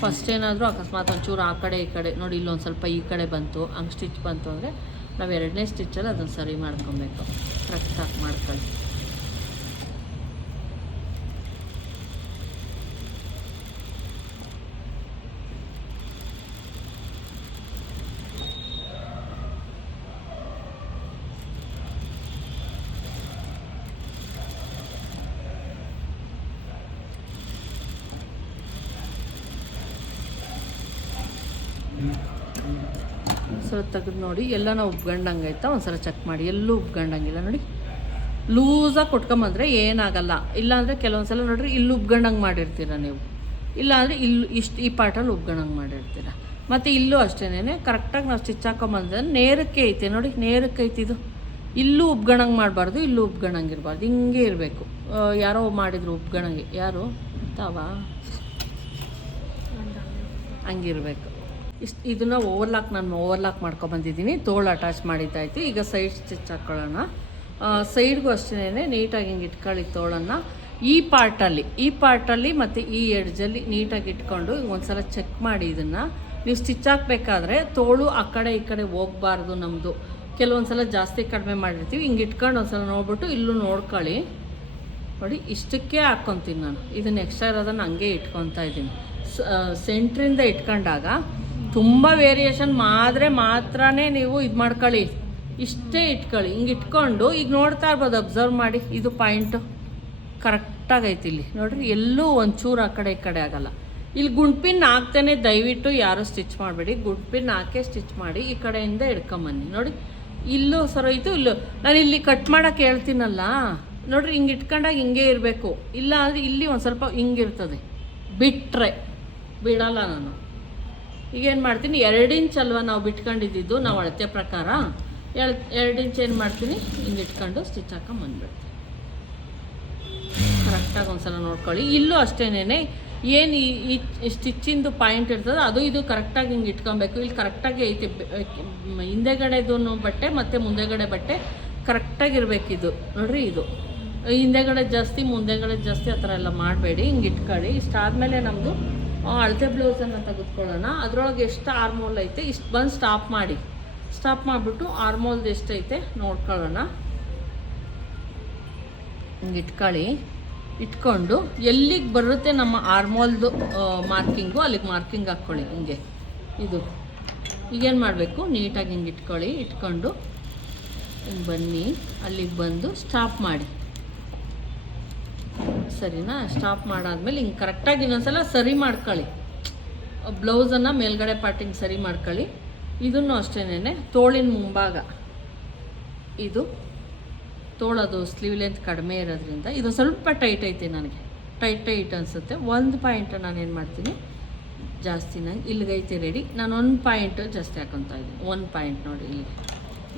ಫಸ್ಟ್ ಏನಾದರೂ ಅಕಸ್ಮಾತ್ ಒಂಚೂರು ಆ ಕಡೆ ಈ ಕಡೆ ನೋಡಿ, ಇಲ್ಲೊಂದು ಸ್ವಲ್ಪ ಈ ಕಡೆ ಬಂತು, ಹಂಗೆ ಸ್ಟಿಚ್ ಬಂತು ಅಂದರೆ ನಾವು 2ನೇ ಸ್ಟಿಚ್ಚಲ್ಲಿ ಅದನ್ನು ಸರಿ ಮಾಡ್ಕೊಬೇಕು. ಕರೆಕ್ಟಾಗಿ ಮಾಡ್ಕೊಳ್ಳಿ. ಒಂದ್ಸಲ ತೆಗೆದು ನೋಡಿ ಎಲ್ಲನ ಉಬ್ಗಂಡಂಗಾಯ್ತಾ ಒಂದ್ಸಲ ಚೆಕ್ ಮಾಡಿ, ಎಲ್ಲೂ ಉಬ್ಗಂಡಂಗಿಲ್ಲ ನೋಡಿ. ಲೂಸಾಗಿ ಕೊಟ್ಕೊಂಬಂದ್ರೆ ಏನಾಗಲ್ಲ. ಇಲ್ಲಾಂದರೆ ಕೆಲವೊಂದ್ಸಲ ನೋಡ್ರಿ ಇಲ್ಲಿ ಉಬ್ಗಂಡಂಗೆ ಮಾಡಿರ್ತೀರ ನೀವು, ಇಲ್ಲಾಂದರೆ ಈ ಪಾರ್ಟಲ್ಲಿ ಉಬ್ಗಂಡಂಗೆ ಮಾಡಿರ್ತೀರ. ಮತ್ತು ಇಲ್ಲೂ ಅಷ್ಟೇನೆ ಕರೆಕ್ಟಾಗಿ ನಾವು ಸ್ಟಿಚ್ ಹಾಕೊಂಬಂದ್ರೆ ನೇರಕ್ಕೆ ಐತೆ ನೋಡಿ, ನೇರಕ್ಕೆ ಐತಿ ಇದು. ಇಲ್ಲೂ ಉಬ್ಗಣಂಗೆ ಮಾಡಬಾರ್ದು, ಇಲ್ಲೂ ಉಬ್ಗಣಂಗೆ ಇರಬಾರ್ದು, ಹಿಂಗೆ ಇರಬೇಕು. ಯಾರೋ ಮಾಡಿದ್ರು ಉಬ್ಗಣಂಗೆ, ಯಾರು ತಾವಾ ಹಂಗಿರಬೇಕು. ಇದನ್ನು ನಾನು ಓವರ್ಲಾಕ್ ಮಾಡ್ಕೊಬಂದಿದ್ದೀನಿ. ತೋಳು ಅಟ್ಯಾಚ್ ಮಾಡಿದ್ದಾಯ್ತು. ಈಗ ಸೈಡ್ ಸ್ಟಿಚ್ ಹಾಕ್ಕೊಳ್ಳೋಣ. ಸೈಡ್ಗೂ ಅಷ್ಟೇ ನೀಟಾಗಿ ಹಿಂಗೆ ಇಟ್ಕೊಳ್ಳಿ ತೋಳನ್ನು. ಈ ಪಾರ್ಟಲ್ಲಿ ಮತ್ತು ಈ ಎಡ್ಜಲ್ಲಿ ನೀಟಾಗಿ ಇಟ್ಕೊಂಡು ಒಂದ್ಸಲ ಚೆಕ್ ಮಾಡಿ. ಇದನ್ನು ನೀವು ಸ್ಟಿಚ್ ಹಾಕಬೇಕಾದ್ರೆ ತೋಳು ಆ ಕಡೆ ಈ ಕಡೆ ಹೋಗಬಾರ್ದು. ನಮ್ಮದು ಕೆಲವೊಂದು ಸಲ ಜಾಸ್ತಿ ಕಡಿಮೆ ಮಾಡಿರ್ತೀವಿ. ಹಿಂಗೆ ಇಟ್ಕೊಂಡು ಒಂದ್ಸಲ ನೋಡ್ಬಿಟ್ಟು ಇಲ್ಲೂ ನೋಡ್ಕೊಳ್ಳಿ. ನೋಡಿ ಇಷ್ಟಕ್ಕೆ ಹಾಕ್ಕೊತೀನಿ ನಾನು. ಇದನ್ನು ಎಕ್ಸ್ಟ್ರಾ ಇರೋದನ್ನು ಹಂಗೆ ಇಟ್ಕೊತಾ ಇದ್ದೀನಿ. ಸೆಂಟ್ರಿಂದ ಇಟ್ಕೊಂಡಾಗ ತುಂಬ ವೇರಿಯೇಷನ್ ಮಾತ್ರನೇ ನೀವು ಇದು ಮಾಡ್ಕೊಳ್ಳಿ. ಇಷ್ಟೇ ಇಟ್ಕೊಳ್ಳಿ. ಹಿಂಗೆ ಇಟ್ಕೊಂಡು ಈಗ ನೋಡ್ತಾ ಇರ್ಬೋದು, ಅಬ್ಸರ್ವ್ ಮಾಡಿ. ಇದು ಪಾಯಿಂಟು ಕರೆಕ್ಟಾಗೈತಿ ಇಲ್ಲಿ ನೋಡಿರಿ. ಎಲ್ಲೂ ಒಂಚೂರು ಆ ಕಡೆ ಈ ಕಡೆ ಆಗಲ್ಲ. ಇಲ್ಲಿ ಗುಂಡ್ಪಿನ್ ಹಾಕ್ತಾನೆ ದಯವಿಟ್ಟು ಯಾರು ಸ್ಟಿಚ್ ಮಾಡಬೇಡಿ. ಗುಂಡ್ಪಿನ್ ಹಾಕೇ ಸ್ಟಿಚ್ ಮಾಡಿ. ಈ ಕಡೆಯಿಂದ ಹಿಡ್ಕೊಂಬನ್ನಿ ನೋಡಿ. ಇಲ್ಲೂ ಸರೋಯ್ತು. ಇಲ್ಲೂ ನಾನು ಇಲ್ಲಿ ಕಟ್ ಮಾಡೋಕ್ಕೆ ಹೇಳ್ತೀನಲ್ಲ ನೋಡಿರಿ, ಹಿಂಗೆ ಇಟ್ಕೊಂಡಾಗ ಹಿಂಗೆ ಇರಬೇಕು. ಇಲ್ಲ ಅಂದರೆ ಇಲ್ಲಿ ಒಂದು ಸ್ವಲ್ಪ ಹಿಂಗಿರ್ತದೆ, ಬಿಟ್ಟರೆ ಬಿಡಲ್ಲ ನಾನು. ಈಗೇನು ಮಾಡ್ತೀನಿ, 2 ಇಂಚ್ ಅಲ್ವಾ ನಾವು ಬಿಟ್ಕೊಂಡಿದ್ದು ನಾವು ಅಳತೆ ಪ್ರಕಾರ. 2 ಇಂಚ್ ಏನು ಮಾಡ್ತೀನಿ, ಹಿಂಗೆ ಇಟ್ಕೊಂಡು ಸ್ಟಿಚ್ ಹಾಕೊಂಬಂದ್ಬಿಡ್ತೀನಿ. ಕರೆಕ್ಟಾಗಿ ಒಂದ್ಸಲ ನೋಡ್ಕೊಳ್ಳಿ. ಇಲ್ಲೂ ಅಷ್ಟೇನೆ ಏನು ಈ ಸ್ಟಿಚ್ಚಿಂದು ಪಾಯಿಂಟ್ ಇರ್ತದೆ ಅದು ಇದು ಕರೆಕ್ಟಾಗಿ ಹಿಂಗೆ ಇಟ್ಕೊಬೇಕು. ಇಲ್ಲಿ ಕರೆಕ್ಟಾಗಿ ಐತಿ. ಹಿಂದೆಗಡೆದು ಬಟ್ಟೆ ಮತ್ತು ಮುಂದೆಗಡೆ ಬಟ್ಟೆ ಕರೆಕ್ಟಾಗಿರ್ಬೇಕಿದು ನೋಡಿರಿ. ಇದು ಹಿಂದೆಗಡೆ ಜಾಸ್ತಿ ಮುಂದೆಗಡೆ ಜಾಸ್ತಿ ಆ ಥರ ಎಲ್ಲ ಮಾಡಬೇಡಿ. ಹಿಂಗೆ ಇಟ್ಕೊಳ್ಳಿ. ಇಷ್ಟಾದಮೇಲೆ ನಮ್ಮದು ಅಳತೆ ಬ್ಲೌಸನ್ನು ತೆಗೆದುಕೊಳ್ಳೋಣ. ಅದರೊಳಗೆ ಎಷ್ಟು ಆರ್ಮೋಲ್ ಐತೆ ಇಷ್ಟು ಬಂದು ಸ್ಟಾಪ್ ಮಾಡಿಬಿಟ್ಟು ಆರ್ಮೋಲ್ದು ಎಷ್ಟೈತೆ ನೋಡ್ಕೊಳ್ಳೋಣ. ಹಿಂಗೆ ಇಟ್ಕೊಂಡು ಎಲ್ಲಿಗೆ ಬರುತ್ತೆ ನಮ್ಮ ಆರ್ಮೋಲ್ದು ಮಾರ್ಕಿಂಗು ಅಲ್ಲಿಗೆ ಮಾರ್ಕಿಂಗ್ ಹಾಕ್ಕೊಳ್ಳಿ. ಹಿಂಗೆ ಇದು ಈಗೇನು ಮಾಡಬೇಕು, ನೀಟಾಗಿ ಹಿಂಗೆ ಇಟ್ಕೊಂಡು ಹಿಂಗೆ ಬನ್ನಿ. ಅಲ್ಲಿಗೆ ಬಂದು ಸ್ಟಾಪ್ ಮಾಡಿ. ಸರಿನಾ? ಸ್ಟಾಪ್ ಮಾಡಾದ್ಮೇಲೆ ಹಿಂಗೆ ಕರೆಕ್ಟಾಗಿ ಇನ್ನೊಂದ್ಸಲ ಸರಿ ಮಾಡ್ಕೊಳ್ಳಿ. ಬ್ಲೌಸನ್ನು ಮೇಲ್ಗಡೆ ಪಾರ್ಟಿಂಗ್ ಸರಿ ಮಾಡ್ಕೊಳ್ಳಿ. ಇದನ್ನು ಅಷ್ಟೇನೆ ತೋಳಿನ ಮುಂಭಾಗ ಇದು ತೋಳೋದು ಸ್ಲೀವ್ ಲೆಂತ್ ಕಡಿಮೆ ಇರೋದ್ರಿಂದ ಇದು ಸ್ವಲ್ಪ ಟೈಟ್ ಐತೆ. ನನಗೆ ಟೈಟ್ ಅನಿಸುತ್ತೆ. ಒಂದು ಪಾಯಿಂಟ್ ನಾನೇನು ಮಾಡ್ತೀನಿ, ಜಾಸ್ತಿ ನಂಗೆ ಇಲ್ಲಿಗೈತೆ ರೆಡಿ. ನಾನು 1 ಪಾಯಿಂಟ್ ಜಾಸ್ತಿ ಹಾಕೊತಾ ಇದ್ದೀನಿ. 1 ಪಾಯಿಂಟ್ ನೋಡಿ ಇಲ್ಲಿ.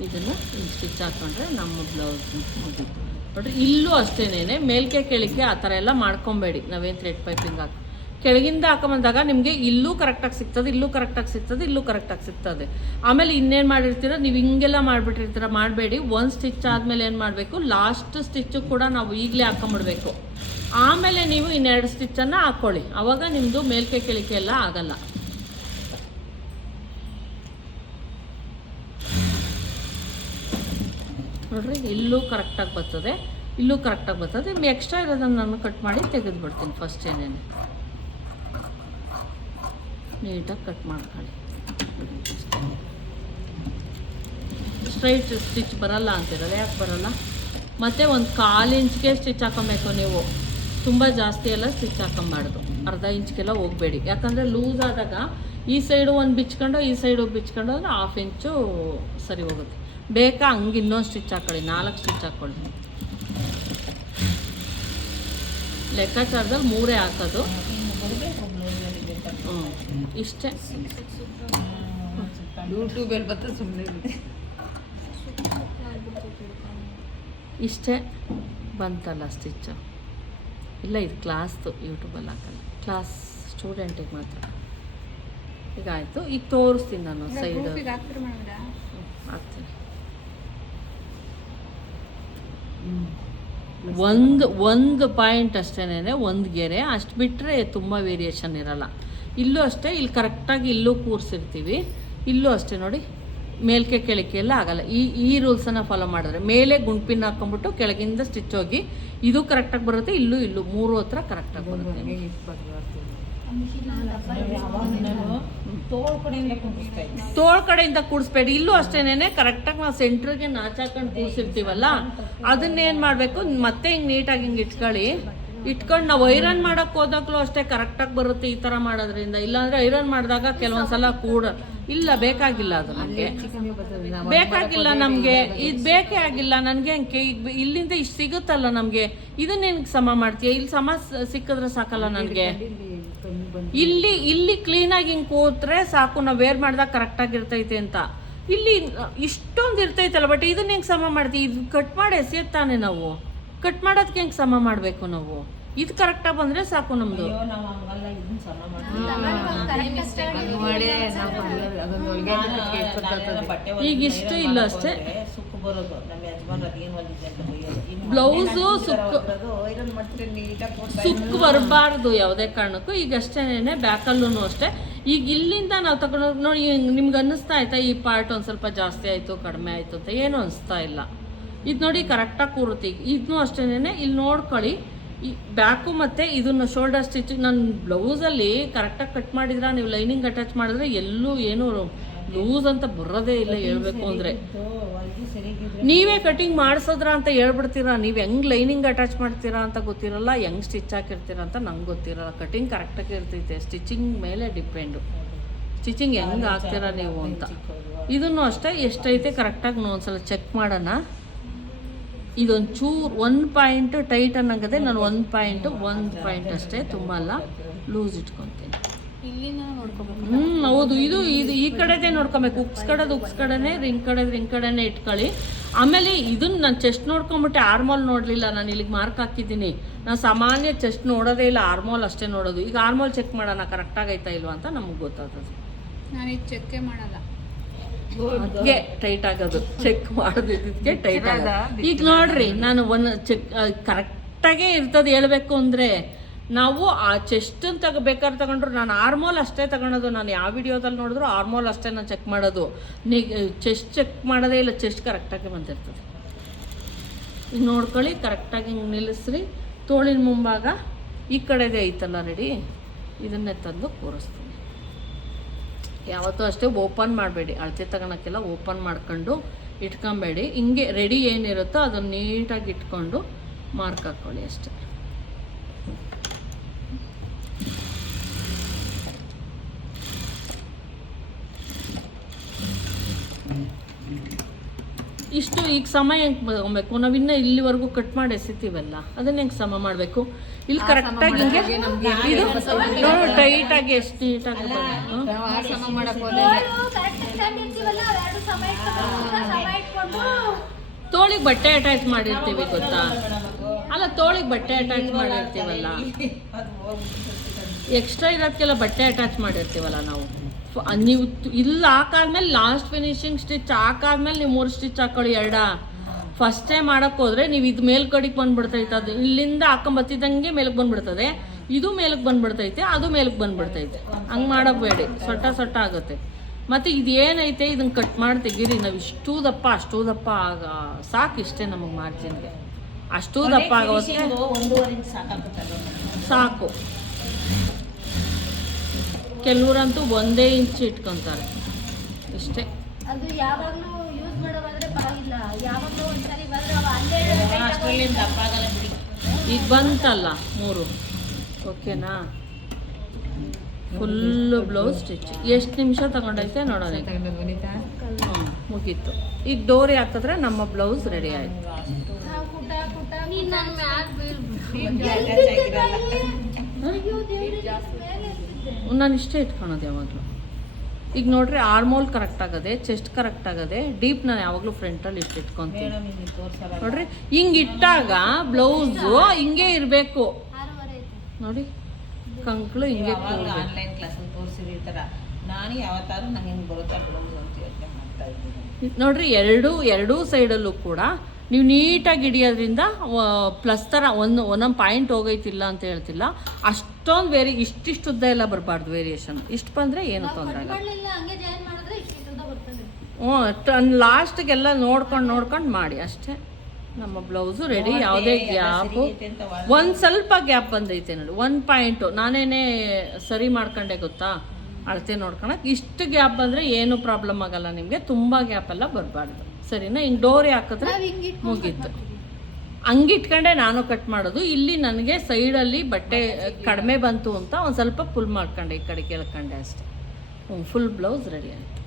ಇದನ್ನು ಇಲ್ಲಿ ಸ್ಟಿಚ್ ಹಾಕ್ಕೊಂಡ್ರೆ ನಮ್ಮ ಬ್ಲೌಸ್ ಮುಗೀತು ನೋಡಿರಿ. ಇಲ್ಲೂ ಅಷ್ಟೇನೆ ಮೇಲ್ಕೆ ಕೆಳಕ್ಕೆ ಆ ಥರ ಎಲ್ಲ ಮಾಡ್ಕೊಬೇಡಿ. ನಾವೇನು ಥ್ರೆಡ್ ಪೈಪಿಂಗ್ ಕೆಳಗಿಂದ ಹಾಕೊಂಬಂದಾಗ ನಿಮಗೆ ಇಲ್ಲೂ ಕರೆಕ್ಟಾಗಿ ಸಿಗ್ತದೆ, ಇಲ್ಲೂ ಕರೆಕ್ಟಾಗಿ ಸಿಗ್ತದೆ, ಇಲ್ಲೂ ಕರೆಕ್ಟಾಗಿ ಸಿಗ್ತದೆ. ಆಮೇಲೆ ಇನ್ನೇನು ಮಾಡಿರ್ತೀರ ನೀವು, ಹಿಂಗೆಲ್ಲ ಮಾಡಿಬಿಟ್ಟಿರ್ತೀರ. ಮಾಡಬೇಡಿ. 1 ಸ್ಟಿಚ್ ಆದಮೇಲೆ ಏನು ಮಾಡಬೇಕು, ಲಾಸ್ಟ್ ಸ್ಟಿಚ್ಚು ಕೂಡ ನಾವು ಈಗಲೇ ಹಾಕೊಂಬಿಡ್ಬೇಕು. ಆಮೇಲೆ ನೀವು 2 ಸ್ಟಿಚ್ಚನ್ನು ಹಾಕ್ಕೊಳ್ಳಿ. ಆವಾಗ ನಿಮ್ಮದು ಮೇಲ್ಕೆ ಕೆಳಕ್ಕೆ ಎಲ್ಲ ಆಗಲ್ಲ. ನೋಡ್ರಿ, ಇಲ್ಲೂ ಕರೆಕ್ಟಾಗಿ ಬರ್ತದೆ, ಇಲ್ಲೂ ಕರೆಕ್ಟಾಗಿ ಬರ್ತದೆ. ಎಕ್ಸ್ಟ್ರಾ ಇರೋದನ್ನು ನಾನು ಕಟ್ ಮಾಡಿ ತೆಗೆದುಬಿಡ್ತೀನಿ. ಫಸ್ಟ್ ಏನೇನು ನೀಟಾಗಿ ಕಟ್ ಮಾಡ್ಕೊಳ್ಳಿ. ಸ್ಟ್ರೈಟ್ ಸ್ಟಿಚ್ ಬರಲ್ಲ ಅಂತಿರಲ್ಲ, ಯಾಕೆ ಬರಲ್ಲ? ಮತ್ತು 1/4 ಇಂಚ್ಗೆ ಸ್ಟಿಚ್ ಹಾಕೊಬೇಕು ನೀವು. ತುಂಬ ಜಾಸ್ತಿ ಎಲ್ಲ ಸ್ಟಿಚ್ ಹಾಕೊಬಾರ್ದು. ಅರ್ಧ ಇಂಚ್ಗೆಲ್ಲ ಹೋಗಬೇಡಿ. ಯಾಕಂದರೆ ಲೂಸ್ ಆದಾಗ ಈ ಸೈಡು ಒಂದು ಬಿಚ್ಕೊಂಡು ಈ ಸೈಡು ಬಿಚ್ಕೊಂಡು ಅಂದರೆ 1/2 ಇಂಚು ಸರಿ ಹೋಗುತ್ತೆ. ಬೇಕಾ ಹಂಗೆ ಇನ್ನೊಂದು ಸ್ಟಿಚ್ ಹಾಕ್ಕೊಳ್ಳಿ, 4 ಸ್ಟಿಚ್ ಹಾಕ್ಕೊಳ್ಳಿ. ಲೆಕ್ಕಾಚಾರದಲ್ಲಿ 3 ಹಾಕೋದು. ಇಷ್ಟೇ. ಯೂಟ್ಯೂಬಲ್ಲಿ ಬರ್ತದೆ ಸುಮ್ಮನೆ. ಇಷ್ಟೇ ಬಂತಲ್ಲ ಸ್ಟಿಚ್ಚು. ಇಲ್ಲ, ಇದು ಕ್ಲಾಸ್ದು, ಯೂಟ್ಯೂಬಲ್ಲಿ ಹಾಕಲ್ಲ. ಕ್ಲಾಸ್ ಸ್ಟೂಡೆಂಟಿಗೆ ಮಾತ್ರ. ಈಗ ಆಯಿತು. ಈಗ ತೋರಿಸ್ತೀನಿ ನಾನು ಸೈಡ್ ಹಾಕ್ತೀನಿ. ಒಂದು ಪಾಯಿಂಟ್ ಅಷ್ಟೇನೆ, ಒಂದು ಗೆರೆ ಅಷ್ಟು ಬಿಟ್ಟರೆ ತುಂಬ ವೇರಿಯೇಷನ್ ಇರಲ್ಲ. ಇಲ್ಲೂ ಅಷ್ಟೇ, ಇಲ್ಲಿ ಕರೆಕ್ಟಾಗಿ ಇಲ್ಲೂ ಕೂರಿಸಿರ್ತೀವಿ. ಇಲ್ಲೂ ಅಷ್ಟೇ ನೋಡಿ, ಮೇಲ್ಕೆ ಕೆಳಕ್ಕೆ ಎಲ್ಲ ಆಗಲ್ಲ. ಈ ರೂಲ್ಸನ್ನು ಫಾಲೋ ಮಾಡಿದ್ರೆ ಮೇಲೆ ಗುಂಡ್ಪಿನ್ ಹಾಕ್ಕೊಂಬಿಟ್ಟು ಕೆಳಗಿಂದ ಸ್ಟಿಚ್ ಹೋಗಿ ಇದು ಕರೆಕ್ಟಾಗಿ ಬರುತ್ತೆ. ಇಲ್ಲೂ 3 ಹತ್ರ ಕರೆಕ್ಟಾಗಿ ಬರುತ್ತೆ. ತೋಳ್ ಕಡೆಯಿಂದ ಕೂಡಿಸ್ಬೇಡಿ. ಇಲ್ಲೂ ಅಷ್ಟೇನೆ ಕರೆಕ್ಟಾಗಿ ನಾವು ಸೆಂಟ್ರಿಗೆ ನಾಚಾಕೊಂಡು ಕೂರಿಸಿರ್ತೀವಲ್ಲ, ಅದನ್ನೇನು ಮಾಡಬೇಕು, ಮತ್ತೆ ಹಿಂಗೆ ನೀಟಾಗಿ ಹಿಂಗೆ ಇಟ್ಕೊಳ್ಳಿ. ಇಟ್ಕೊಂಡು ನಾವು ಐರನ್ ಮಾಡಕ್ಕೆ ಹೋದಾಗ್ಲೂ ಅಷ್ಟೇ ಕರೆಕ್ಟಾಗಿ ಬರುತ್ತೆ ಈ ಥರ ಮಾಡೋದ್ರಿಂದ. ಇಲ್ಲಾಂದರೆ ಐರನ್ ಮಾಡಿದಾಗ ಕೆಲವೊಂದ್ಸಲ ಕೂಡ ಇಲ್ಲ ಬೇಕಾಗಿಲ್ಲ, ಅದು ನನಗೆ ಬೇಕಾಗಿಲ್ಲ, ನಮಗೆ ಇದು ಬೇಕೇ ಆಗಿಲ್ಲ ನನಗೆ. ಈಗ ಇಲ್ಲಿಂದ ಇಷ್ಟು ಸಿಗುತ್ತಲ್ಲ ನಮಗೆ, ಇದನ್ನೇನು ಸಮ ಮಾಡ್ತೀಯ? ಇಲ್ಲಿ ಸಮ ಸಿಕ್ಕಿದ್ರೆ ಸಾಕಲ್ಲ ನನಗೆ. ಇಲ್ಲಿ ಕ್ಲೀನಾಗಿ ಹಿಂಗೆ ಕೂತ್ರೆ ಸಾಕು, ನಾವು ವೇರ್ ಮಾಡಿದಾಗ ಕರೆಕ್ಟಾಗಿರ್ತೈತೆ ಅಂತ. ಇಲ್ಲಿ ಇಷ್ಟೊಂದು ಇರ್ತೈತಲ್ಲ, ಬಟ್ ಇದನ್ನ ಹೆಂಗೆ ಸಮ ಮಾಡ್ತೀವಿ? ಇದು ಕಟ್ ಮಾಡಿ ಎಸೆಯುತ್ತಾನೆ ನಾವು, ಕಟ್ ಮಾಡೋದಕ್ಕೆ ಹೆಂಗೆ ಸಮ ಮಾಡಬೇಕು ನಾವು? ಇದು ಕರೆಕ್ಟಾಗಿ ಬಂದರೆ ಸಾಕು ನಮ್ಮದು. ಈಗ ಇಷ್ಟು ಇಲ್ಲ ಅಷ್ಟೇ. ಬ್ಲೌಸು ಸುಕ್ಕು ಬರಬಾರ್ದು ಯಾವುದೇ ಕಾರಣಕ್ಕೂ. ಈಗ ಅಷ್ಟೇನೆ ಬ್ಯಾಕಲ್ಲೂ ಅಷ್ಟೇ. ಈಗ ಇಲ್ಲಿಂದ ನಾವು ತಗೊಂಡು ನೋಡಿ, ನಿಮ್ಗೆ ಅನ್ನಿಸ್ತಾ ಆಯ್ತಾ ಈ ಪಾರ್ಟ್ ಒಂದು ಸ್ವಲ್ಪ ಜಾಸ್ತಿ ಆಯಿತು ಕಡಿಮೆ ಆಯಿತು ಅಂತ? ಏನೂ ಅನಿಸ್ತಾ ಇಲ್ಲ. ಇದು ನೋಡಿ ಕರೆಕ್ಟಾಗಿ ಕೂರುತ್ತೆ. ಈಗ ಇದನ್ನೂ ಅಷ್ಟೇನೆ ಇಲ್ಲಿ ನೋಡ್ಕೊಳ್ಳಿ, ಈ ಬ್ಯಾಕು ಮತ್ತು ಇದನ್ನು ಶೋಲ್ಡರ್ ಸ್ಟಿಚ್ ನನ್ನ ಬ್ಲೌಸಲ್ಲಿ ಕರೆಕ್ಟಾಗಿ ಕಟ್ ಮಾಡಿದ್ರೆ, ನೀವು ಲೈನಿಂಗ್ ಅಟ್ಯಾಚ್ ಮಾಡಿದ್ರೆ ಎಲ್ಲೂ ಏನೂ ಲೂಸ್ ಅಂತ ಬರೋದೇ ಇಲ್ಲ. ಹೇಳ್ಬೇಕು ಅಂದರೆ ನೀವೇ ಕಟಿಂಗ್ ಮಾಡಿಸೋದ್ರ ಅಂತ ಹೇಳ್ಬಿಡ್ತೀರಾ, ನೀವು ಹೆಂಗೆ ಲೈನಿಂಗ್ ಅಟ್ಯಾಚ್ ಮಾಡ್ತೀರಾ ಅಂತ ಗೊತ್ತಿರಲ್ಲ, ಹೆಂಗೆ ಸ್ಟಿಚ್ ಹಾಕಿರ್ತೀರ ಅಂತ ನಂಗೆ ಗೊತ್ತಿರಲ್ಲ. ಕಟಿಂಗ್ ಕರೆಕ್ಟಾಗಿ ಇರ್ತೈತೆ, ಸ್ಟಿಚಿಂಗ್ ಮೇಲೆ ಡಿಪೆಂಡು, ಸ್ಟಿಚಿಂಗ್ ಹೆಂಗೆ ಹಾಕ್ತೀರಾ ನೀವು ಅಂತ. ಇದನ್ನು ಅಷ್ಟೇ ಎಷ್ಟೈತೆ ಕರೆಕ್ಟಾಗಿ ಒಂದ್ಸಲ ಚೆಕ್ ಮಾಡೋಣ. ಇದೊಂದು ಚೂರು 1 ಪಾಯಿಂಟ್ ಟೈಟ್ ಅನ್ನಂಗದೆ, ನಾನು 1 ಪಾಯಿಂಟ್ ಅಷ್ಟೇ, ತುಂಬ ಅಲ್ಲ, ಲೂಸ್ ಇಟ್ಕೊತೀನಿ. ಹೌದು, ಇದು ಈ ಕಡೆದೇ ನೋಡ್ಕೊಬೇಕು. ಉಕ್ಸ್ ಕಡೆನೇ, ರಿಂಗ್ ಕಡೆನೇ ಇಟ್ಕೊಳ್ಳಿ. ಆಮೇಲೆ ಇದನ್ನ ನಾನು ಚೆಸ್ಟ್ ನೋಡ್ಕೊಂಬಿಟ್ಟೆ, ಆರ್ಮೋಲ್ ನೋಡಲಿಲ್ಲ. ನಾನು ಇಲ್ಲಿಗೆ ಮಾರ್ಕ್ ಹಾಕಿದ್ದೀನಿ. ನಾನು ಸಾಮಾನ್ಯ ಚೆಸ್ಟ್ ನೋಡೋದೇ ಇಲ್ಲ, ಆರ್ಮೋಲ್ ಅಷ್ಟೇ ನೋಡೋದು. ಈಗ ಆರ್ಮೋಲ್ ಚೆಕ್ ಮಾಡೋಣ ಕರೆಕ್ಟಾಗೈತಾ ಇಲ್ವಾ ಅಂತ ನಮಗೆ ಗೊತ್ತಾಗ್ತದೆ. ನಾನು ಇದು ಚೆಕ್ಕೇ ಮಾಡಲ್ಲ, ಅದಕ್ಕೆ ಟೈಟ್ ಆಗೋದು. ಚೆಕ್ ಮಾಡೋದಕ್ಕೆ ಟೈಟ್ ಆಗೋದು. ಈಗ ನೋಡ್ರಿ, ನಾನು ಕರೆಕ್ಟಾಗೇ ಇರ್ತದೆ. ಹೇಳ್ಬೇಕು ಅಂದರೆ ನಾವು ಆ ಚೆಸ್ಟನ್ನು ಬೇಕಾದ್ರೆ ತಗೊಂಡ್ರು, ನಾನು ಆರ್ಮೋಲ್ ಅಷ್ಟೇ ತಗೊಳೋದು. ನಾನು ಯಾವ ವಿಡಿಯೋದಲ್ಲಿ ನೋಡಿದ್ರು ಆರ್ಮೋಲ್ ಅಷ್ಟೇ ನಾನು ಚೆಕ್ ಮಾಡೋದು. ಚೆಸ್ಟ್ ಚೆಕ್ ಮಾಡೋದೇ ಇಲ್ಲ, ಚೆಸ್ಟ್ ಕರೆಕ್ಟಾಗಿ ಬಂದಿರ್ತದೆ. ಈಗ ನೋಡ್ಕೊಳ್ಳಿ, ಕರೆಕ್ಟಾಗಿ ಹಿಂಗೆ ನಿಲ್ಲಿಸ್ರಿ. ತೋಳಿನ ಮುಂಭಾಗ ಈ ಕಡೆದೇ ಐತಲ್ಲ ರೆಡಿ, ಇದನ್ನೇ ತಂದು ಕೂರಿಸ್ತೀನಿ. ಯಾವತ್ತೂ ಅಷ್ಟೇ ಓಪನ್ ಮಾಡಬೇಡಿ, ಅಳತೆ ತಗೊಳಕ್ಕೆಲ್ಲ ಓಪನ್ ಮಾಡ್ಕೊಂಡು ಇಟ್ಕೊಬೇಡಿ. ಹಿಂಗೆ ರೆಡಿ ಏನಿರುತ್ತೋ ಅದನ್ನು ನೀಟಾಗಿ ಇಟ್ಕೊಂಡು ಮಾರ್ಕ್ ಹಾಕ್ಕೊಳ್ಳಿ ಅಷ್ಟೇ. ಇಷ್ಟು ಈಗ ಸಮ ಹೆಂಗೆ ತಗೊಬೇಕು? ನಾವಿನ್ನ ಇಲ್ಲಿವರೆಗೂ ಕಟ್ ಮಾಡಿ ಎಸಿತೀವಲ್ಲ, ಅದನ್ನ ಹೆಂಗೆ ಸಮ ಮಾಡಬೇಕು? ಇಲ್ಲಿ ಕರೆಕ್ಟಾಗಿ ಹಿಂಗೆ ಇದು ನೋಡಿ, ಟೈಟಾಗಿ ಎಷ್ಟು ನೀಟಾಗಿ ತೋಳಿಗೆ ಬಟ್ಟೆ ಅಟ್ಯಾಚ್ ಮಾಡಿರ್ತೀವಿ ಗೊತ್ತಾ? ಅಲ್ಲ, ತೋಳಿಗೆ ಬಟ್ಟೆ ಅಟ್ಯಾಚ್ ಮಾಡಿರ್ತೀವಲ್ಲ, ಎಕ್ಸ್ಟ್ರಾ ಇರೋದಕ್ಕೆಲ್ಲ ಬಟ್ಟೆ ಅಟ್ಯಾಚ್ ಮಾಡಿರ್ತೀವಲ್ಲ ನಾವು. ನೀವು ಇಲ್ಲಿ ಹಾಕಾದ್ಮೇಲೆ ಲಾಸ್ಟ್ ಫಿನಿಶಿಂಗ್ ಸ್ಟಿಚ್ ಹಾಕಾದ್ಮೇಲೆ ನೀವು 3 ಸ್ಟಿಚ್ ಹಾಕೊಳ್ಳಿ. ಫಸ್ಟೇ ಮಾಡೋಕ್ಕೆ ಹೋದರೆ ನೀವು ಇದು ಮೇಲ್ಗಡೆಗೆ ಬಂದುಬಿಡ್ತೈತೆ. ಅದು ಇಲ್ಲಿಂದ ಹಾಕೊಂಬತ್ತಿದ್ದಂಗೆ ಮೇಲಕ್ಕೆ ಬಂದುಬಿಡ್ತದೆ, ಇದು ಮೇಲಕ್ಕೆ ಬಂದುಬಿಡ್ತೈತೆ, ಅದು ಮೇಲಕ್ಕೆ ಬಂದುಬಿಡ್ತೈತೆ. ಹಂಗೆ ಮಾಡೋಬೇಡಿ, ಸೊಟ್ಟ ಆಗುತ್ತೆ. ಮತ್ತು ಇದು ಏನೈತೆ ಇದನ್ನು ಕಟ್ ಮಾಡಿ ತೆಗೀರಿ. ನಾವು ಇಷ್ಟು ದಪ್ಪ ಅಷ್ಟು ದಪ್ಪ ಸಾಕು, ಇಷ್ಟೇ ನಮಗೆ ಮಾರ್ಜಿನ್ಗೆ. ಅಷ್ಟು ದಪ್ಪ ಆಗೋಕ್ಕೆ ಸಾಕು. ಕೆಲವರಂತೂ 1 ಇಂಚ್ ಇಟ್ಕೊತಾರೆ ಇಷ್ಟೇ. ಅದು ಯಾವಾಗಲೂ ಯೂಸ್ ಮಾಡೋದಾದ್ರೆ ಪರವಾಗಿಲ್ಲ, ಯಾವಾಗಲೂ ಒಂದ್ಸರಿ ಈಗ ಬಂತಲ್ಲ 3, ಓಕೆನಾ? ಫುಲ್ಲು ಬ್ಲೌಸ್ ಸ್ಟಿಚ್ ಎಷ್ಟು ನಿಮಿಷ ತಗೊಂಡೈತೆ ನೋಡೋಣ. ಮುಗೀತು. ಈಗ ಡೋರಿ ಹಾಕಿದ್ರೆ ನಮ್ಮ ಬ್ಲೌಸ್ ರೆಡಿ ಆಯ್ತು. ನಾನು ಇಷ್ಟೇ ಇಟ್ಕೊಳೋದು ಯಾವಾಗಲೂ. ಈಗ ನೋಡ್ರಿ, ಆರ್ಮೋಲ್ ಕರೆಕ್ಟ್ ಆಗದೆ, ಚೆಸ್ಟ್ ಕರೆಕ್ಟ್ ಆಗದೆ, ಡೀಪ್ ನಾನು ಯಾವಾಗಲೂ ಫ್ರಂಟಲ್ಲಿ ಇಟ್ಕೊತೀನಿ. ನೋಡ್ರಿ, ಹಿಂಗೆ ಇಟ್ಟಾಗ ಬ್ಲೌಸು ಹಿಂಗೆ ಇರಬೇಕು ನೋಡಿ, ಕಂಕ್ಳು ಹಿಂಗೆ. ಆನ್ಲೈನ್ ಕ್ಲಾಸಲ್ಲಿ ತೋರಿಸಿದ ಈ ಥರ ನಾನು ಯಾವತ್ತಾದ್ರೂ ನಂಗೆ ಹಿಂಗೆ ಬರುತ್ತಾ ಬ್ಲೌಸ್ ಅಂತ ಯೋಚನೆ ಮಾಡ್ತಾ ಇದ್ದೀನಿ. ನೋಡ್ರಿ, ಎರಡೂ ಸೈಡಲ್ಲೂ ಕೂಡ ನೀವು ನೀಟಾಗಿ ಹಿಡಿಯೋದ್ರಿಂದ ಪ್ಲಸ್ ಥರ ಒಂದೊಂದು ಪಾಯಿಂಟ್ ಹೋಗೈತಿಲ್ಲ ಅಂತ ಹೇಳ್ತಿಲ್ಲ. ಅಷ್ಟೊಂದು ಇಷ್ಟಿಷ್ಟು ಉದ್ದ ಎಲ್ಲ ಬರಬಾರ್ದು ವೇರಿಯೇಷನ್. ಇಷ್ಟು ಬಂದರೆ ಏನು ತೊಂದರೆ ಆಗಲ್ಲ. ಲಾಸ್ಟಿಗೆಲ್ಲ ನೋಡ್ಕೊಂಡು ಮಾಡಿ ಅಷ್ಟೇ. ನಮ್ಮ ಬ್ಲೌಸು ರೆಡಿ. ಯಾವುದೇ ಗ್ಯಾಪು, ಒಂದು ಸ್ವಲ್ಪ ಗ್ಯಾಪ್ ಬಂದೈತೆ ನೋಡಿ, 1 ಪಾಯಿಂಟು ನಾನೇನೇ ಸರಿ ಮಾಡ್ಕೊಂಡೆ ಗೊತ್ತಾ, ಅಳತೆ ನೋಡ್ಕೊಳಕ್ಕೆ. ಇಷ್ಟು ಗ್ಯಾಪ್ ಬಂದರೆ ಏನೂ ಪ್ರಾಬ್ಲಮ್ ಆಗಲ್ಲ ನಿಮಗೆ, ತುಂಬ ಗ್ಯಾಪ್ ಎಲ್ಲ ಬರಬಾರ್ದು, ಸರಿನಾ? ಹಿಂಗೆ ಡೋರಿ ಹಾಕಿದ್ರೆ ಮುಗೀತು. ಹಂಗಿಟ್ಕೊಂಡೆ ನಾನು ಕಟ್ ಮಾಡೋದು. ಇಲ್ಲಿ ನನಗೆ ಸೈಡಲ್ಲಿ ಬಟ್ಟೆ ಕಡಿಮೆ ಬಂತು ಅಂತ ಒಂದು ಸ್ವಲ್ಪ ಫುಲ್ ಮಾಡ್ಕೊಂಡೆ, ಈ ಕಡೆ ಕೇಳ್ಕೊಂಡೆ ಅಷ್ಟೇ. ಫುಲ್ ಬ್ಲೌಸ್ ರೆಡಿ ಆಯಿತು.